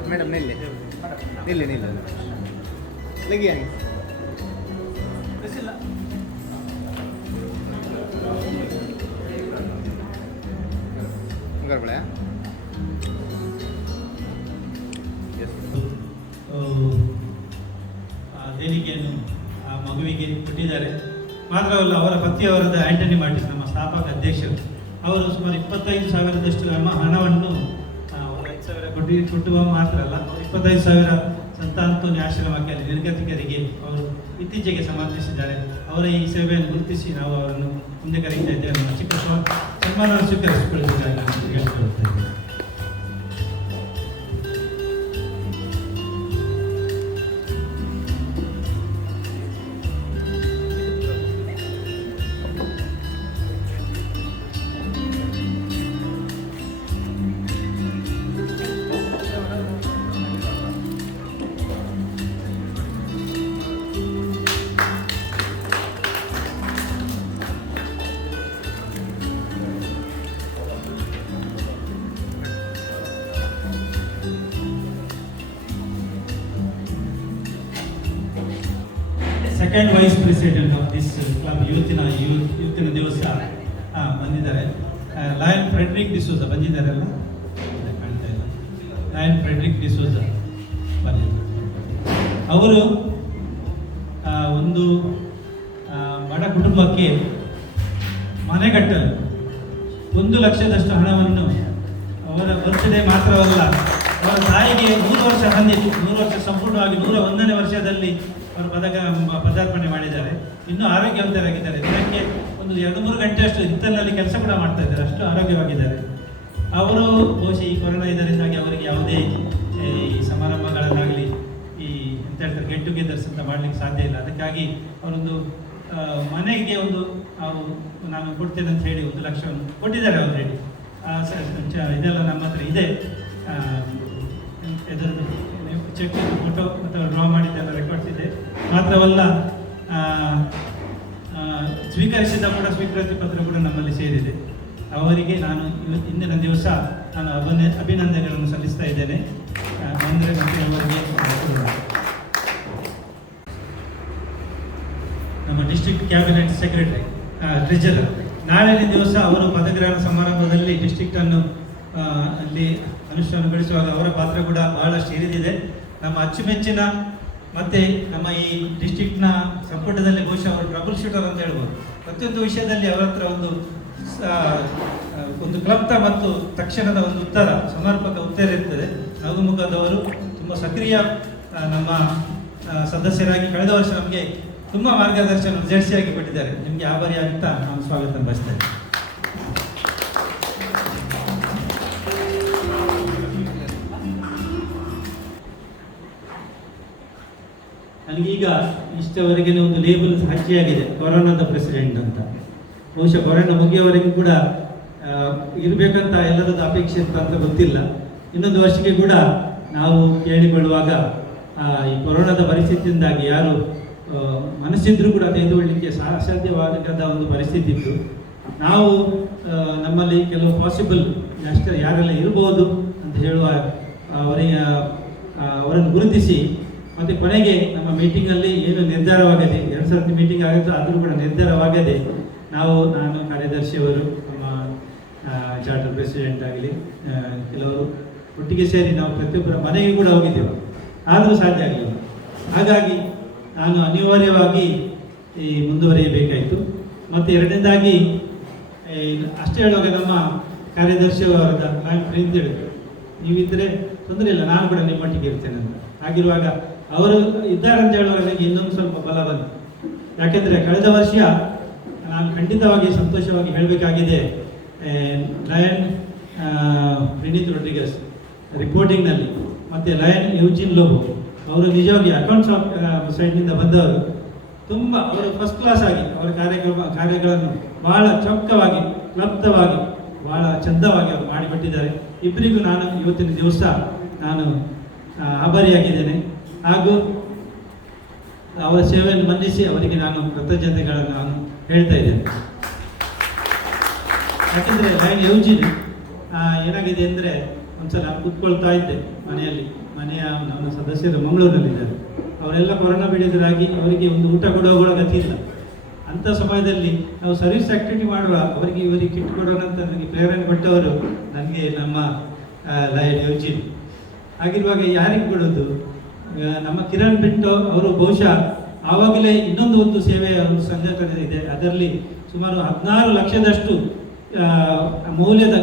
मैडम निल्ले निल्ले निल्ले लगी आएंगे गड़बड़ा ದೇಣಿಗೆಯನ್ನು ಆ ಮಗುವಿಗೆ ಕೊಟ್ಟಿದ್ದಾರೆ. ಮಾತ್ರವಲ್ಲ, ಅವರ ಪತಿಯವರಾದ ಆಂಟನಿ ಮಾರ್ಟಿಸ್ ನಮ್ಮ ಸ್ಥಾಪಕ ಅಧ್ಯಕ್ಷರು, ಅವರು ಸುಮಾರು 25,000ದಷ್ಟು ನಮ್ಮ ಹಣವನ್ನು 5,000 ಕೊಟ್ಟುವ ಮಾತ್ರ ಅಲ್ಲ, 25,000 ಸಂತಾನೋನ್ಯ ಆಶ್ರಮಕ್ಕೆ ಅಲ್ಲಿ ನಿರ್ಗತಿಕರಿಗೆ ಅವರು ಇತ್ತೀಚೆಗೆ ಸಮರ್ಪಿಸಿದ್ದಾರೆ. ಅವರ ಈ ಸೇವೆಯನ್ನು ಗುರುತಿಸಿ ನಾವು ಅವರನ್ನು ಮುಂದೆ ಕರೀತಾ ಇದ್ದೇವೆ. ನಮ್ಮ ಚಿಕ್ಕ ಸನ್ಮಾನವನ್ನು ಸ್ವೀಕರಿಸಿಕೊಳ್ಳಬೇಕಾಗಿ ನಾನು ಹೇಳ್ಕೊಳ್ತಾ ಇದ್ದೇನೆ. Second vice president of this club ಇವತ್ತಿನ ದಿವಸ ಬಂದಿದ್ದಾರೆ. ಲಯನ್ ಫ್ರೆಡ್ರಿಕ್ ಡಿಸೋಜ ಬಂದಿದ್ದಾರಲ್ಲ, ಕಾಣ್ತಾ ಇಲ್ಲ. ಲಯನ್ ಫ್ರೆಡ್ರಿಕ್ ಡಿಸೋಜ ಬಂದಿದ್ದಾರೆ. ಅವರು ಒಂದು ಬಡ ಕುಟುಂಬಕ್ಕೆ ಮನೆ ಕಟ್ಟಲು 1 ಲಕ್ಷದಷ್ಟು ಹಣವನ್ನು ಅವರ ಬರ್ತ್ಡೇ ಮಾತ್ರವಲ್ಲ, ಅವರ ತಾಯಿಗೆ 100 ವರ್ಷ ಬಂದಿತ್ತು. 100 ವರ್ಷ ಸಂಪೂರ್ಣವಾಗಿ 101ನೇ ವರ್ಷದಲ್ಲಿ ಅವರು ಪದಾರ್ಪಣೆ ಮಾಡಿದ್ದಾರೆ. ಇನ್ನೂ ಆರೋಗ್ಯವಂತರಾಗಿದ್ದಾರೆ. ದಿನಕ್ಕೆ ಒಂದು 2-3 ಗಂಟೆಯಷ್ಟು ಹಿತ್ತಲಿನಲ್ಲಿ ಕೆಲಸ ಕೂಡ ಮಾಡ್ತಾ ಇದ್ದಾರೆ, ಅಷ್ಟು ಆರೋಗ್ಯವಾಗಿದ್ದಾರೆ. ಅವರು ಬಹುಶಃ ಈ ಕೊರೋನಾ ಇದರಿಂದಾಗಿ ಅವರಿಗೆ ಯಾವುದೇ ಈ ಸಮಾರಂಭಗಳನ್ನಾಗಲಿ ಈ ಎಂತ ಹೇಳ್ತಾರೆ ಗೆಟ್ ಟುಗೆದರ್ಸ್ ಅಂತ ಮಾಡಲಿಕ್ಕೆ ಸಾಧ್ಯ ಇಲ್ಲ. ಅದಕ್ಕಾಗಿ ಅವರೊಂದು ಮನೆಗೆ ನಾನು ಕೊಡ್ತೇನೆ ಅಂತ ಹೇಳಿ 1 ಲಕ್ಷವನ್ನು ಕೊಟ್ಟಿದ್ದಾರೆ ಆಲ್ರೆಡಿ. ಇದೆಲ್ಲ ನಮ್ಮ ಹತ್ರ ಇದೆ. ಇದರದ್ದು ಚೆಕ್ ಫೋಟೋ ಅಥವಾ ಡ್ರಾ ಮಾಡಿದ್ದೆಲ್ಲ ರೆಕಾರ್ಡ್ಸ್ ಇದೆ. ಮಾತ್ರವಲ್ಲ ಸ್ವೀಕರಿಸಿದ ಕೂಡ ಸ್ವೀಕೃತಿ ಪತ್ರ ಕೂಡ ನಮ್ಮಲ್ಲಿ ಸೇರಿದೆ. ಅವರಿಗೆ ನಾನು ಇಂದಿನ ದಿವಸ ನಾನು ಅಭಿನಂದನೆಗಳನ್ನು ಸಲ್ಲಿಸ್ತಾ ಇದ್ದೇನೆ. ಮಹೇಂದ್ರ ಮಂತ್ರಿ ಅವರಿಗೆ ನಮ್ಮ ಡಿಸ್ಟ್ರಿಕ್ಟ್ ಕ್ಯಾಬಿನೆಟ್ ಸೆಕ್ರೆಟರಿ ಟ್ರೆಜರರ್ ನಾಳಿನ ದಿವಸ ಅವರು ಪದಗ್ರಹಣ ಸಮಾರಂಭದಲ್ಲಿ ಡಿಸ್ಟ್ರಿಕ್ಟನ್ನು ಅಲ್ಲಿ ಅನುಷ್ಠಾನಗೊಳಿಸುವಾಗ ಅವರ ಪಾತ್ರ ಕೂಡ ಬಹಳಷ್ಟು ಹಿರಿದಿದೆ. ನಮ್ಮ ಅಚ್ಚುಮೆಚ್ಚಿನ ಮತ್ತು ನಮ್ಮ ಈ ಡಿಸ್ಟ್ರಿಕ್ಟ್ನ ಸಂಪುಟದಲ್ಲಿ ಬಹುಶಃ ಅವರು ಟ್ರಬಲ್ ಶೂಟರ್ ಅಂತ ಹೇಳ್ಬೋದು. ಪ್ರತಿಯೊಂದು ವಿಷಯದಲ್ಲಿ ಅವರ ಹತ್ರ ಒಂದು ಕ್ಲಪ್ತ ಮತ್ತು ತಕ್ಷಣದ ಒಂದು ಉತ್ತರ, ಸಮರ್ಪಕ ಉತ್ತರ ಇರ್ತದೆ. ನಗುಮುಖದವರು ತುಂಬ ಸಕ್ರಿಯ ನಮ್ಮ ಸದಸ್ಯರಾಗಿ ಕಳೆದ ವರ್ಷ ನಮಗೆ ತುಂಬ ಮಾರ್ಗದರ್ಶನ ಜರ್ಸಿಯಾಗಿ ಕೊಟ್ಟಿದ್ದಾರೆ. ನಿಮಗೆ ಆಭಾರಿ ಆಗುತ್ತಾ ನಾನು ಸ್ವಾಗತ ಬಯಸ್ತೇನೆ. ನನಗೀಗ ಇಷ್ಟವರೆಗೆ ಒಂದು ಲೇಬಲ್ ಹಚ್ಚಿಯಾಗಿದೆ, ಕೊರೋನಾದ ಪ್ರೆಸಿಡೆಂಟ್ ಅಂತ. ಬಹುಶಃ ಕೊರೋನಾ ಮುಗಿಯವರೆಗೂ ಕೂಡ ಇರಬೇಕಂತ ಎಲ್ಲರದ್ದು ಅಪೇಕ್ಷೆ ಅಂತ ಗೊತ್ತಿಲ್ಲ. ಇನ್ನೊಂದು ವರ್ಷಕ್ಕೆ ಕೂಡ ನಾವು ಕೇಳಿಕೊಳ್ಳುವಾಗ ಈ ಕೊರೋನಾದ ಪರಿಸ್ಥಿತಿಯಿಂದಾಗಿ ಯಾರು ಮನಸ್ಸಿದ್ರೂ ಕೂಡ ತೆಗೆದುಕೊಳ್ಳಲಿಕ್ಕೆ ಅಸಾಧ್ಯವಾದ ಒಂದು ಪರಿಸ್ಥಿತಿ ಇತ್ತು. ನಾವು ನಮ್ಮಲ್ಲಿ ಕೆಲವು ಪಾಸಿಬಲ್ ಅಷ್ಟೇ ಯಾರೆಲ್ಲ ಇರ್ಬೋದು ಅಂತ ಹೇಳುವ ಅವರನ್ನು ಗುರುತಿಸಿ ಮತ್ತು ಕೊನೆಗೆ ನಮ್ಮ ಮೀಟಿಂಗಲ್ಲಿ ಏನು ನಿರ್ಧಾರವಾಗದೆ 2 ಸರ್ತಿ ಮೀಟಿಂಗ್ ಆಗುತ್ತೆ, ಆದರೂ ಕೂಡ ನಿರ್ಧಾರವಾಗದೆ ನಾನು ಕಾರ್ಯದರ್ಶಿಯವರು, ನಮ್ಮ ಚಾರ್ಟರ್ ಪ್ರೆಸಿಡೆಂಟ್ ಆಗಲಿ ಕೆಲವರು ಒಟ್ಟಿಗೆ ಸೇರಿ ನಾವು ಪ್ರತಿಯೊಬ್ಬರ ಮನೆಗೆ ಕೂಡ ಹೋಗಿದ್ದೆವು. ಆದರೂ ಸಾಧ್ಯ ಆಗಲಿಲ್ಲ. ಹಾಗಾಗಿ ನಾನು ಅನಿವಾರ್ಯವಾಗಿ ಮುಂದುವರಿಯಬೇಕಾಯಿತು. ಮತ್ತು ಎರಡನೇದಾಗಿ ಅಷ್ಟೇ ಹೇಳುವಾಗ ನಮ್ಮ ಕಾರ್ಯದರ್ಶಿಯವರಾದ ಪ್ರೀತಿ ಹೇಳಿದ್ರು, ನೀವಿದ್ದರೆ ತೊಂದರೆ ಇಲ್ಲ, ನಾನು ಕೂಡ ನಿಮ್ಮೊಟ್ಟಿಗೆ ಇರ್ತೇನೆ ಅಂತ. ಹಾಗಿರುವಾಗ ಅವರು ಇದ್ದಾರೆ ಅಂತ ಹೇಳುವಾಗ ನನಗೆ ಇನ್ನೊಂದು ಸ್ವಲ್ಪ ಬಲ ಬಂತು. ಯಾಕೆಂದರೆ ಕಳೆದ ವರ್ಷ ನಾನು ಖಂಡಿತವಾಗಿ ಸಂತೋಷವಾಗಿ ಹೇಳಬೇಕಾಗಿದೆ, ಲಯನ್ ವಿನೀತ್ ರೊಡ್ರಿಗಸ್ ರಿಪೋರ್ಟಿಂಗ್ನಲ್ಲಿ ಮತ್ತು ಲಯನ್ ಯೂಜಿನ್ ಲೋಬೋ ಅವರು ನಿಜವಾಗಿ ಅಕೌಂಟ್ಸ್ ಸೈಡ್ನಿಂದ ಬಂದವರು. ತುಂಬ ಅವರು ಫಸ್ಟ್ ಕ್ಲಾಸ್ ಆಗಿ ಅವರ ಕಾರ್ಯಗಳನ್ನು ಬಹಳ ಚೊಕ್ಕವಾಗಿ, ಕ್ಲಪ್ತವಾಗಿ, ಬಹಳ ಚಂದವಾಗಿ ಅವರು ಮಾಡಿಕೊಟ್ಟಿದ್ದಾರೆ. ಇಬ್ಬರಿಗೂ ನಾನು ಇವತ್ತಿನ ದಿವಸ ನಾನು ಆಭಾರಿಯಾಗಿದ್ದೇನೆ. ಹಾಗೂ ಅವರ ಸೇವೆಯನ್ನು ಮನ್ನಿಸಿ ಅವರಿಗೆ ನಾನು ಕೃತಜ್ಞತೆಗಳನ್ನು ನಾನು ಹೇಳ್ತಾ ಇದ್ದೇನೆ. ಯಾಕೆಂದರೆ ಲೈನ್ ಯೂಜಿನ್ ಏನಾಗಿದೆ ಅಂದರೆ ಒಂದ್ಸಲ ನಾನು ಕೂತ್ಕೊಳ್ತಾ ಇದ್ದೆ ಮನೆಯ ನಮ್ಮ ಸದಸ್ಯರು ಮಂಗಳೂರಿನಲ್ಲಿದ್ದಾರೆ. ಅವರೆಲ್ಲ ಕೊರೋನಾ ಪೀಡಿತರಾಗಿ ಅವರಿಗೆ ಒಂದು ಊಟ ಕೊಡುವ ಗತಿ ಇಲ್ಲ. ಅಂಥ ಸಮಯದಲ್ಲಿ ನಾವು ಸರ್ವಿಸ್ ಆ್ಯಕ್ಟಿವಿಟಿ ಮಾಡುವ ಇವರಿಗೆ ಕಿಟ್ ಕೊಡೋಣ ಅಂತ ನನಗೆ ಪ್ರೇರಣೆ ಕೊಟ್ಟವರು ನನಗೆ ನಮ್ಮ ಲಯನ್ ಯೂಜಿನ್. ಹಾಗಿರುವಾಗ ಯಾರಿಗೆ ಕೊಡೋದು? ನಮ್ಮ ಕಿರಣ್ ಬಿಟ್ಟು ಅವರು ಬಹುಶಃ ಆವಾಗಲೇ ಇನ್ನೊಂದು ಒಂದು ಸೇವೆಯ ಒಂದು ಸಂಘಟನೆ ಇದೆ, ಅದರಲ್ಲಿ ಸುಮಾರು 16 ಲಕ್ಷದಷ್ಟು ಮೌಲ್ಯದ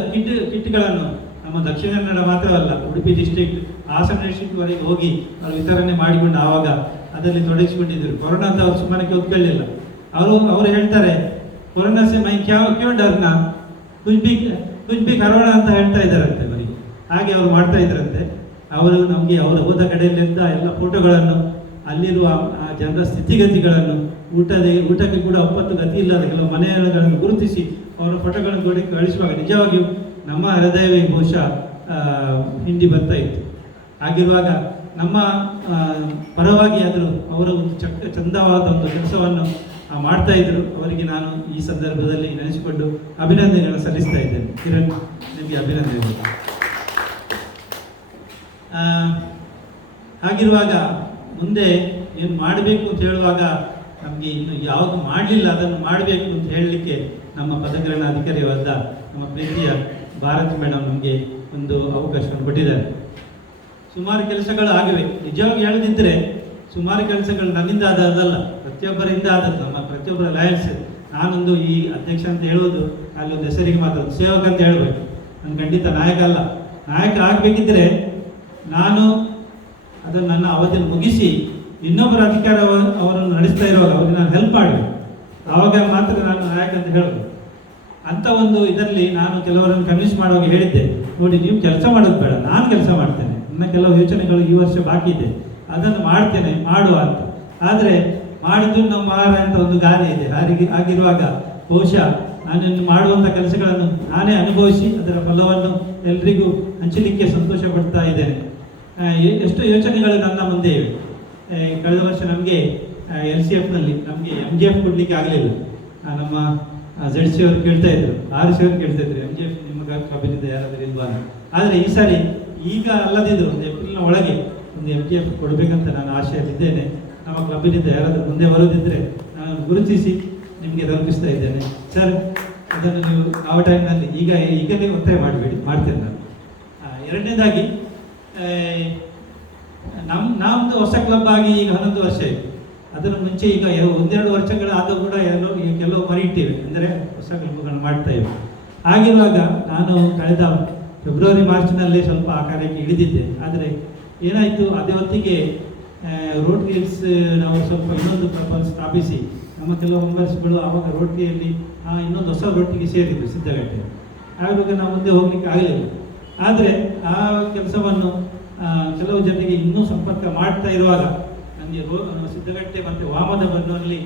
ಕಿಟ್ಗಳನ್ನು ನಮ್ಮ ದಕ್ಷಿಣ ಕನ್ನಡ ಮಾತ್ರವಲ್ಲ, ಉಡುಪಿ ಡಿಸ್ಟ್ರಿಕ್ಟ್, ಹಾಸನ ಡಿಸ್ಟ್ರಿಕ್ಟ್ವರೆಗೆ ಹೋಗಿ ಅವರು ವಿತರಣೆ ಮಾಡಿಕೊಂಡು ಆವಾಗ ಅದರಲ್ಲಿ ತೊಡಗಿಸಿಕೊಂಡಿದ್ದರು. ಕೊರೋನಾ ಅಂತ ಅವರು ಸುಮ್ಮನೆ ಕೂತ್ಕೊಳ್ಳಿಲ್ಲ. ಅವರು ಹೇಳ್ತಾರೆ, ಕೊರೋನಾ ಸೆ ಮೈ ಕ್ಯೋ ಡರ್ನ ಕುಚ್ ಬಿ ಕರೋಣ ಅಂತ ಹೇಳ್ತಾ ಇದ್ದಾರಂತೆ ಅವರಿಗೆ. ಹಾಗೆ ಅವರು ಮಾಡ್ತಾ ಇದ್ದಾರಂತೆ. ಅವರು ನಮಗೆ ಅವರು ಹೋದ ಕಡೆಯಲ್ಲಿದ್ದ ಎಲ್ಲ ಫೋಟೋಗಳನ್ನು, ಅಲ್ಲಿರುವ ಜನರ ಸ್ಥಿತಿಗತಿಗಳನ್ನು, ಊಟಕ್ಕೆ ಕೂಡ ಒಪ್ಪತ್ತು ಗತಿ ಇಲ್ಲದ ಕೆಲವು ಮನೆಗಳನ್ನು ಗುರುತಿಸಿ ಅವರ ಫೋಟೋಗಳನ್ನು ನೋಡಿ ಕಳಿಸುವಾಗ ನಿಜವಾಗಿಯೂ ನಮ್ಮ ಹೃದಯವೇ ಬಹುಶಃ ಹಿಂಡಿ ಬರ್ತಾ ಇತ್ತು. ಹಾಗಿರುವಾಗ ನಮ್ಮ ಪರವಾಗಿ ಆದರೂ ಅವರ ಒಂದು ಚಂದವಾದ ಒಂದು ಕೆಲಸವನ್ನು ಮಾಡ್ತಾ ಇದ್ದರು. ಅವರಿಗೆ ನಾನು ಈ ಸಂದರ್ಭದಲ್ಲಿ ನೆನೆಸಿಕೊಂಡು ಅಭಿನಂದನೆಗಳನ್ನು ಸಲ್ಲಿಸ್ತಾ ಇದ್ದೇನೆ. ಕಿರಣ್, ನಿಮಗೆ ಅಭಿನಂದನೆಗಳು. ಹಾಗಿರುವಾಗ ಮುಂದೆ ಏನು ಮಾಡಬೇಕು ಅಂತ ಹೇಳುವಾಗ ನಮಗೆ ಇನ್ನು ಯಾವುದು ಮಾಡಲಿಲ್ಲ ಅದನ್ನು ಮಾಡಬೇಕು ಅಂತ ಹೇಳಲಿಕ್ಕೆ ನಮ್ಮ ಪದಗ್ರಹಣ ಅಧಿಕಾರಿಯಾದ ನಮ್ಮ ಪ್ರೀತಿಯ ಭಾರತಿ ಮೇಡಮ್ ನಮಗೆ ಒಂದು ಅವಕಾಶವನ್ನು ಕೊಟ್ಟಿದ್ದಾರೆ. ಸುಮಾರು ಕೆಲಸಗಳು ಆಗಿವೆ. ನಿಜವಾಗಿ ಹೇಳದಿದ್ದರೆ ಸುಮಾರು ಕೆಲಸಗಳು ನನ್ನಿಂದ ಆದದ್ದಲ್ಲ, ಪ್ರತಿಯೊಬ್ಬರಿಂದ ಆದದ್ದು, ನಮ್ಮ ಪ್ರತಿಯೊಬ್ಬರ ಲಯನ್ಸ್. ನಾನೊಂದು ಈ ಅಧ್ಯಕ್ಷ ಅಂತ ಹೇಳೋದು ಅಲ್ಲೊಂದು ಹೆಸರಿಗೆ ಮಾತ್ರ, ಒಂದು ಸೇವಕ ಅಂತ ಹೇಳಬೇಕು. ನಾನು ಖಂಡಿತ ನಾಯಕ ಅಲ್ಲ. ನಾಯಕ ಆಗಬೇಕಿದ್ದರೆ ನಾನು ಅದನ್ನು ನನ್ನ ಅವಧಿಯನ್ನು ಮುಗಿಸಿ ಇನ್ನೊಬ್ಬರ ಅಧಿಕಾರ ಅವರನ್ನು ನಡೆಸ್ತಾ ಇರುವಾಗ ಅವ್ರಿಗೆ ನಾನು ಹೆಲ್ಪ್ ಮಾಡಬೇಕು. ಆವಾಗ ಮಾತ್ರ ನಾನು ನಾಯಕ ಅಂತ ಹೇಳೋದು. ಅಂಥ ಒಂದು ಇದರಲ್ಲಿ ನಾನು ಕೆಲವರನ್ನು ಕನ್ವಿನ್ಸ್ ಮಾಡುವಾಗ ಹೇಳಿದ್ದೆ, ನೋಡಿ ನೀವು ಕೆಲಸ ಮಾಡೋದು ಬೇಡ, ನಾನು ಕೆಲಸ ಮಾಡ್ತೇನೆ, ನನ್ನ ಕೆಲವು ಯೋಚನೆಗಳು ಈ ವರ್ಷ ಬಾಕಿ ಇದೆ, ಅದನ್ನು ಮಾಡ್ತೇನೆ, ಮಾಡುವ ಅಂತ. ಆದರೆ ಮಾಡಿದ್ದು ನಮ್ಮ ಮಹಾರ ಅಂತ ಒಂದು ಗಾದೆ ಇದೆ. ಆಗಿರುವಾಗ ಬಹುಶಃ ನಾನು ಮಾಡುವಂಥ ಕೆಲಸಗಳನ್ನು ನಾನೇ ಅನುಭವಿಸಿ ಅದರ ಫಲವನ್ನು ಎಲ್ರಿಗೂ ಹಂಚಲಿಕ್ಕೆ ಸಂತೋಷ ಪಡ್ತಾ ಇದ್ದೇನೆ. ಎಷ್ಟು ಯೋಚನೆಗಳು ನನ್ನ ಮುಂದೆ ಇವೆ. ಕಳೆದ ವರ್ಷ ನಮಗೆ LCFನಲ್ಲಿ ನಮಗೆ MGF ಕೊಡಲಿಕ್ಕೆ ಆಗಲಿಲ್ಲ. ನಮ್ಮ ZC ಅವರು ಕೇಳ್ತಾ ಇದ್ರು, RC ಅವರು ಕೇಳ್ತಾ ಇದ್ರು, MGF ನಿಮ್ಮ ಕ್ಲಬ್ಬಿನಿಂದ ಯಾರಾದರೂ ಇಲ್ವಾ. ಆದರೆ ಈ ಸಾರಿ ಈಗ ಅಲ್ಲದಿದ್ರು ಒಂದು ಏಪ್ರಿಲ್ನ ಒಳಗೆ ಒಂದು MGF ಕೊಡಬೇಕಂತ ನಾನು ಆಶೆಯಲ್ಲಿದ್ದೇನೆ. ನಮ್ಮ ಕ್ಲಬ್ಬಿನಿಂದ ಯಾರಾದರೂ ಮುಂದೆ ಬರೋದಿದ್ದರೆ ನಾನು ಗುರುತಿಸಿ ನಿಮಗೆ ತಲುಪಿಸ್ತಾ ಇದ್ದೇನೆ ಸರ್. ಅದನ್ನು ನೀವು ಯಾವ ಟೈಮ್ನಲ್ಲಿ ಈಗಲೇ ಒತ್ತಾಯ ಮಾಡಬೇಡಿ, ಮಾಡ್ತೇನೆ ನಾನು. ಎರಡನೇದಾಗಿ ನಮ್ಮದು ಹೊಸ ಕ್ಲಬ್ ಆಗಿ ಈಗ 11 ವರ್ಷ ಆಯಿತು. ಅದರ ಮುಂಚೆ ಈಗ 1-2 ವರ್ಷಗಳಾದರೂ ಕೂಡ ಕೆಲವು ಮರಿಟ್ಟಿವೆ, ಅಂದರೆ ಹೊಸ ಕ್ಲಬ್ಗಳನ್ನು ಮಾಡ್ತಾ ಇವೆ. ಆಗಿರುವಾಗ ನಾನು ಕಳೆದ ಫೆಬ್ರವರಿ ಮಾರ್ಚ್ನಲ್ಲಿ ಸ್ವಲ್ಪ ಆ ಕಾರ್ಯಕ್ಕೆ ಇಳಿದಿದ್ದೆ. ಆದರೆ ಏನಾಯಿತು, ಅದೇ ಹೊತ್ತಿಗೆ ರೋಟರಿಸ್ ನಾವು ಸ್ವಲ್ಪ ಇನ್ನೊಂದು ಕ್ಲಬ್ ಸ್ಥಾಪಿಸಿ ನಮ್ಮ ಕೆಲವು ಮೆಂಬರ್ಸ್ಗಳು ಆವಾಗ ರೋಟರಿಯಲ್ಲಿ ಇನ್ನೊಂದು ಹೊಸ ರೋಟಿಗೆ ಸೇರಿದ್ರು ಸಿದ್ದಗಟ್ಟೆ. ಆವಾಗ ನಾವು ಮುಂದೆ ಹೋಗ್ಲಿಕ್ಕೆ ಆಗಲಿಲ್ಲ. ಆದರೆ ಆ ಕೆಲಸವನ್ನು ಕೆಲವು ಜನರಿಗೆ ಇನ್ನೂ ಸಂಪರ್ಕ ಮಾಡ್ತಾ ಇರುವಾಗ ನನಗೆ ಸಿದ್ದಗಟ್ಟೆ ಮತ್ತು ವಾಮನ ಬನ್ನೂರಲ್ಲಿ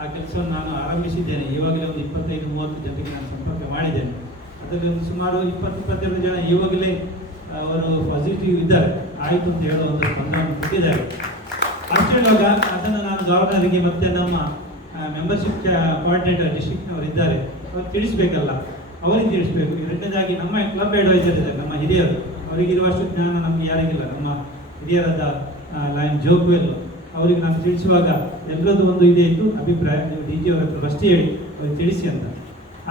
ಆ ಕೆಲಸವನ್ನು ನಾನು ಆರಂಭಿಸಿದ್ದೇನೆ. ಇವಾಗಲೇ ಒಂದು 25-30 ಜನರಿಗೆ ನಾನು ಸಂಪರ್ಕ ಮಾಡಿದ್ದೇನೆ. ಅದರಲ್ಲಿ ಒಂದು ಸುಮಾರು 20-22 ಜನ ಇವಾಗಲೇ ಅವರು ಪಾಸಿಟಿವ್ ಇದ್ದಾರೆ, ಆಯಿತು ಅಂತ ಹೇಳೋ ಒಂದು ಬಂಧವನ್ನು ಕೊಟ್ಟಿದ್ದಾರೆ. ಅಷ್ಟು ಹೇಳುವಾಗ ಅದನ್ನು ನಾನು ಗವರ್ನರಿಗೆ ಮತ್ತು ನಮ್ಮ ಮೆಂಬರ್ಶಿಪ್ ಕೋಆರ್ಡಿನೇಟರ್ ಡಿಸ್ಟ್ರಿಕ್ಟ್ನವರು ಇದ್ದಾರೆ, ಅವ್ರು ತಿಳಿಸ್ಬೇಕಲ್ಲ, ಅವರಿಗೆ ತಿಳಿಸ್ಬೇಕು. ಎರಡನೇದಾಗಿ ನಮ್ಮ ಕ್ಲಬ್ ಅಡ್ವೈಸರ್ ಇದ್ದಾರೆ, ನಮ್ಮ ಹಿರಿಯರು, ಅವರಿಗಿರುವಷ್ಟು ಜ್ಞಾನ ನಮಗೆ ಯಾರಿಗಿಲ್ಲ. ನಮ್ಮ ಹಿರಿಯರಾದ ಲಯನ್ ಜೋಗ್ವೆಲ್ ಅವರಿಗೆ ನಾನು ತಿಳಿಸುವಾಗ ಎಲ್ಲರದ್ದು ಒಂದು ಇದೇ ಇತ್ತು ಅಭಿಪ್ರಾಯ, ನೀವು DG ಅವ್ರ ಹತ್ರ ಫಸ್ಟ್ ಹೇಳಿ ಅವ್ರಿಗೆ ತಿಳಿಸಿ ಅಂತ.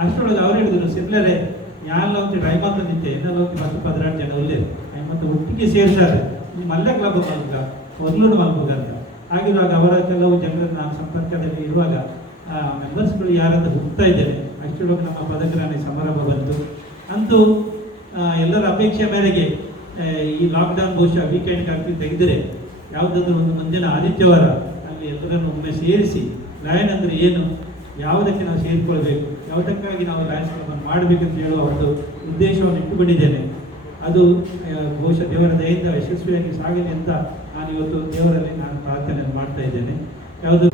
ಅಷ್ಟರೊಳಗೆ ಅವ್ರು ಹೇಳಿದ್ರು, ಸಿರ್ಲರೆ ಯಾನೆಲ್ಲ ಅಂತ ಐಮತ್ತು ನಿಂತೆ ಎನ್ನೆಲ್ಲ 10-12 ಜನ ಒಳ್ಳೆ ಐಮತ್ತು ಒಟ್ಟಿಗೆ ಸೇರಿಸಾರೆ ನೀವು ಮಲ್ಲೆ ಕ್ಲಬ್ ಮಲ್ಗ ಹೊರನೂರು ಮಲ್ಬುಗ ಅಂತ. ಆಗಿರುವಾಗ ಅವರ ಕೆಲವು ಜನರನ್ನು ನಾನು ಸಂಪರ್ಕದಲ್ಲಿ ಇರುವಾಗ ಮೆಂಬರ್ಸ್ಗಳು ಯಾರಂತ ಹುಡುಕ್ತಾ ಇದ್ದೇನೆ. ಅಷ್ಟರೊಳಗೆ ನಮ್ಮ ಪದಕರಾಣಿ ಸಮಾರಂಭ ಬಂತು. ಅಂತೂ ಎಲ್ಲರ ಅಪೇಕ್ಷೆ ಮೇರೆಗೆ ಈ ಲಾಕ್ಡೌನ್ ಬಹುಶಃ ವೀಕೆಂಡ್ ಕಾರ್ಯಕ್ರಮ ತೆಗೆದರೆ ಯಾವುದಾದ್ರೂ ಒಂದು ಮುಂದಿನ ಆದಿತ್ಯವಾರ ಅಲ್ಲಿ ಎಲ್ಲರನ್ನು ಒಮ್ಮೆ ಸೇರಿಸಿ ಲಯನ್ ಅಂದರೆ ಏನು, ಯಾವುದಕ್ಕೆ ನಾವು ಸೇರಿಕೊಳ್ಬೇಕು, ಯಾವುದಕ್ಕಾಗಿ ನಾವು ಲಯನ್ಸ್ ಕ್ಲಬನ್ನು ಮಾಡಬೇಕಂತ ಹೇಳುವ ಒಂದು ಉದ್ದೇಶವನ್ನು ಇಟ್ಟುಕೊಂಡಿದ್ದೇನೆ. ಅದು ಬಹುಶಃ ದೇವರ ದಯೆಯಿಂದ ಯಶಸ್ವಿಯಾಗಿ ಸಾಗಲಿ ಅಂತ ನಾನು ಇವತ್ತು ದೇವರಲ್ಲಿ ನಾನು ಪ್ರಾರ್ಥನೆಯನ್ನು ಮಾಡ್ತಾ ಇದ್ದೇನೆ. ಯಾವುದು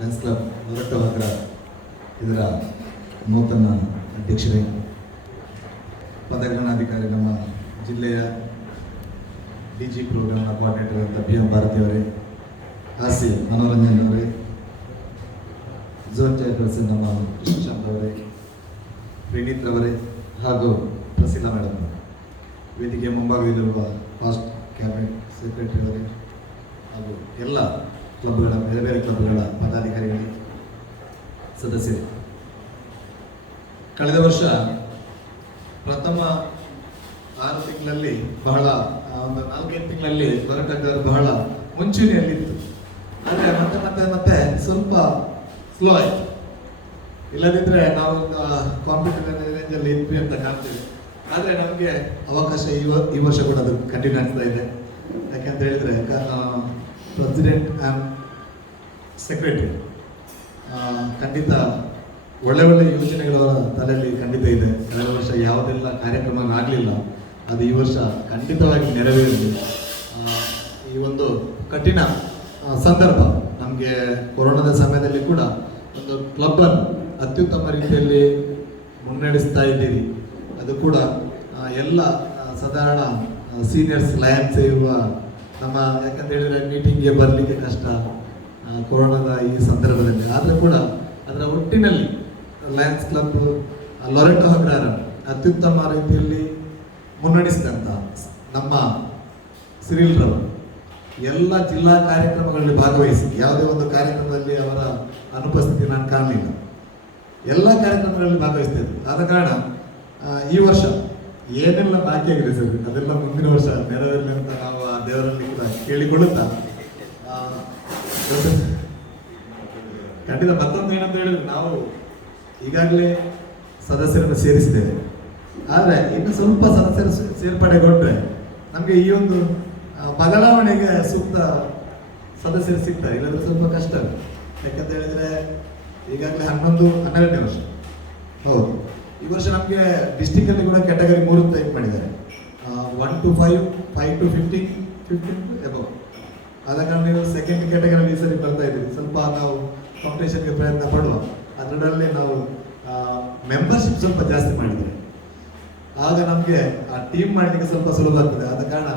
ಲಯನ್ಸ್ ಕ್ಲಬ್ ಹೊರಟವಾಗ್ರ ಇದರ ನೂತನ ಅಧ್ಯಕ್ಷರೇ, ಪದಗ್ರಹಣಾಧಿಕಾರಿ ನಮ್ಮ ಜಿಲ್ಲೆಯ DG ಪ್ರೋಗ್ರಾಮ್ನ ಕೋಆರ್ಡಿನೇಟರ್ ಅಂತ BM ಭಾರತಿಯವರೇ, ಹಾಸ್ಯ ಮನೋರಂಜನ್ ಅವರೇ, ಝೋನ್ ಚೇರ್ಪರ್ಸನ್ ನಮ್ಮ ಕೃಷ್ಣಶಾಂತ್ ಅವರೇ, ಪ್ರಣೀತ್ ರವರೇ ಹಾಗೂ ಪ್ರಸೀಲಾ ಮೇಡಮ್, ವೇದಿಕೆಯ ಮುಂಭಾಗದಲ್ಲಿರುವ ಫಾಸ್ಟ್ ಕ್ಯಾಬಿನೆಟ್ ಸೆಕ್ರೆಟರಿ ಅವರೇ ಹಾಗೂ ಎಲ್ಲ ಕ್ಲಬ್ಗಳ ಬೇರೆ ಬೇರೆ ಕ್ಲಬ್ಗಳ ಪದಾಧಿಕಾರಿಗಳಿಗೆ, ಸದಸ್ಯರೇ, ಕಳೆದ ವರ್ಷ ಪ್ರಥಮ 6 ತಿಂಗಳಲ್ಲಿ ಬಹಳ ಒಂದು 4-5 ತಿಂಗಳಲ್ಲಿ ಹೋರಾಟಗಾರರು ಬಹಳ ಮುಂಚೂಣಿಯಲ್ಲಿತ್ತು. ಆದರೆ ಮತ್ತೆ ಮತ್ತೆ ಮತ್ತೆ ಸ್ವಲ್ಪ ಸ್ಲೋ ಆಯಿತು. ಇಲ್ಲದಿದ್ದರೆ ನಾವು ಕಾಂಪಿಟೇಟಿವ್ ರೇಂಜಲ್ಲಿ ಇದ್ವಿ ಅಂತ ಕಾಣ್ತೀವಿ. ಆದರೆ ನಮಗೆ ಅವಕಾಶ ಈ ವರ್ಷ ಕೂಡ ಅದು ಕಂಟಿನ್ಯೂ ಆಗ್ತಾ ಇದೆ. ಯಾಕೆಂತ ಹೇಳಿದರೆ ಪ್ರೆಸಿಡೆಂಟ್ ಆ್ಯಂಡ್ ಸೆಕ್ರೆಟರಿ ಖಂಡಿತ ಒಳ್ಳೆ ಒಳ್ಳೆ ಯೋಜನೆಗಳು ಅವರ ತಲೆಯಲ್ಲಿ ಖಂಡಿತ ಇದೆ. ಕಳೆದ ವರ್ಷ ಯಾವುದೆಲ್ಲ ಕಾರ್ಯಕ್ರಮ ಆಗಲಿಲ್ಲ ಅದು ಈ ವರ್ಷ ಖಂಡಿತವಾಗಿ ನೆರವೇರಲಿ. ಈ ಒಂದು ಕಠಿಣ ಸಂದರ್ಭ ನಮಗೆ ಕೊರೋನಾದ ಸಮಯದಲ್ಲಿ ಕೂಡ ಒಂದು ಕ್ಲಬ್ಬನ್ನು ಅತ್ಯುತ್ತಮ ರೀತಿಯಲ್ಲಿ ಮುನ್ನಡೆಸ್ತಾ ಇದ್ದೀರಿ. ಅದು ಕೂಡ ಎಲ್ಲ ಸಾಧಾರಣ ಸೀನಿಯರ್ಸ್ ಲಯನ್ಸ್ ಇರುವ ನಮ್ಮ, ಯಾಕಂತ ಹೇಳಿದರೆ ಮೀಟಿಂಗ್ಗೆ ಬರಲಿಕ್ಕೆ ಕಷ್ಟ ಕೊರೋನಾದ ಈ ಸಂದರ್ಭದಲ್ಲಿ. ಆದರೂ ಕೂಡ ಅದರ ಒಟ್ಟಿನಲ್ಲಿ ಲಯನ್ಸ್ ಕ್ಲಬ್ ಲೊರೆಟೋ ಅಗ್ರಹಾರ ಅತ್ಯುತ್ತಮ ರೀತಿಯಲ್ಲಿ ಮುನ್ನಡೆಸಿದಂಥ ನಮ್ಮ ಸಿರಿಲ್ ರವರು ಎಲ್ಲ ಜಿಲ್ಲಾ ಕಾರ್ಯಕ್ರಮಗಳಲ್ಲಿ ಭಾಗವಹಿಸಿ ಯಾವುದೇ ಒಂದು ಕಾರ್ಯಕ್ರಮದಲ್ಲಿ ಅವರ ಅನುಪಸ್ಥಿತಿ ನಾನು ಕಾಣಲಿಲ್ಲ. ಎಲ್ಲ ಕಾರ್ಯಕ್ರಮಗಳಲ್ಲಿ ಭಾಗವಹಿಸ್ತಾ ಇದ್ದರು. ಆದ ಕಾರಣ ಈ ವರ್ಷ ಏನೆಲ್ಲ ಬಾಕಿ ಆಗಿದೆ ಸರ್ ಅದೆಲ್ಲ ಮುಂದಿನ ವರ್ಷ ನೆರವೇರಲಿ ಅಂತ ನಾವು ಆ ದೇವರಲ್ಲಿ ಕೂಡ ಕೇಳಿಕೊಳ್ಳುತ್ತಾ, ಖಂಡಿತ ಮತ್ತೊಂದು ಏನಂತ ಹೇಳಿದ್ರೆ ನಾವು ಈಗಾಗಲೇ ಸದಸ್ಯರನ್ನು ಸೇರಿಸಿದ್ದೇವೆ. ಆದರೆ ಇನ್ನು ಸ್ವಲ್ಪ ಸದಸ್ಯರು ಸೇರ್ಪಡೆಗೊಂಡ್ರೆ ನಮಗೆ ಈ ಒಂದು ಬದಲಾವಣೆಗೆ ಸೂಕ್ತ ಸದಸ್ಯರು ಸಿಗ್ತಾರೆ, ಇಲ್ಲಾಂದ್ರೆ ಸ್ವಲ್ಪ ಕಷ್ಟ. ಯಾಕಂತ ಹೇಳಿದ್ರೆ ಈಗಾಗಲೇ 11-12ನೇ ವರ್ಷ. ಹೌದು, ಈ ವರ್ಷ ನಮಗೆ ಡಿಸ್ಟಿಕಲ್ಲಿ ಕೂಡ ಕ್ಯಾಟಗರಿ 3 ಟೈಪ್ ಮಾಡಿದ್ದಾರೆ. 1 to 5, 5 to 15, 15 to above. ಆದ ಕಾರಣ ನೀವು ಸೆಕೆಂಡ್ ಕ್ಯಾಟಗರಿಯಲ್ಲಿ ಈ ಸರಿ ಬರ್ತಾ ಇದ್ದೀವಿ. ಸ್ವಲ್ಪ ನಾವು ಕಾಂಪಿಟೇಷನ್ಗೆ ಪ್ರಯತ್ನ ಪಡುವ. ಅದರಲ್ಲಿ ನಾವು ಮೆಂಬರ್ಶಿಪ್ ಸ್ವಲ್ಪ ಜಾಸ್ತಿ ಮಾಡಿದರೆ ಆಗ ನಮಗೆ ಆ ಟೀಮ್ ಮಾಡಲಿಕ್ಕೆ ಸ್ವಲ್ಪ ಸುಲಭ ಆಗ್ತದೆ. ಆದ ಕಾರಣ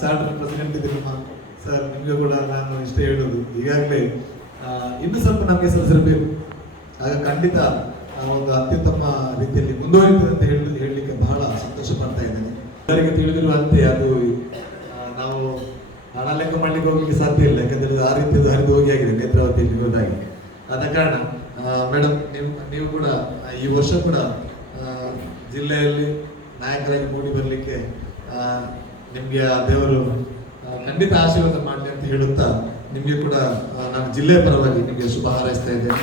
ಚಾರ್ಟರ್ ಪ್ರೆಸಿಡೆಂಟ್ ಇದ್ದೀವಿ ಸರ್, ನಿಮಗೆ ಕೂಡ ನಾನು ಇಷ್ಟೇ ಹೇಳೋದು, ಈಗಾಗಲೇ ಇನ್ನೂ ಸ್ವಲ್ಪ ನಮಗೆ ಸದಸ್ಯರು ಬೇಕು. ಆಗ ಖಂಡಿತ ಒಂದು ಅತ್ಯುತ್ತಮ ರೀತಿಯಲ್ಲಿ ಮುಂದುವರಿತದೆ ಅಂತ ಹೇಳಲಿಕ್ಕೆ ಬಹಳ ಸಂತೋಷ ಪಡ್ತಾ ಇದ್ದೇನೆ. ಎಲ್ಲರಿಗೆ ತಿಳಿದಿರುವಂತೆ ಅದು ನಾವು ಹಣ ಲೆಕ್ಕ ಮಾಡ್ಲಿಕ್ಕೆ ಹೋಗ್ಲಿಕ್ಕೆ ಸಾಧ್ಯ ಇಲ್ಲ, ಯಾಕಂದ್ರೆ ಆ ರೀತಿಯದು ಹರಿದು ಹೋಗಿ ಆಗಿದೆ ನೇತ್ರಾವತಿಯಲ್ಲಿ ಹೋದಾಗಿ. ಆದ ಕಾರಣ ಮೇಡಮ್ ನೀವು ಕೂಡ ಈ ವರ್ಷ ಕೂಡ ಜಿಲ್ಲೆಯಲ್ಲಿ ನಾಯಕರಾಗಿ ಮೂಡಿ ಬರಲಿಕ್ಕೆ ನಿಮಗೆ ಆ ದೇವರು ಖಂಡಿತ ಆಶೀರ್ವಾದ ಮಾಡಲಿ ಅಂತ ಹೇಳುತ್ತಾ ನಿಮಗೆ ಕೂಡ ನಾನು ಜಿಲ್ಲೆಯ ಪರವಾಗಿ ನಿಮಗೆ ಶುಭ ಹಾರೈಸ್ತಾ ಇದ್ದೇನೆ.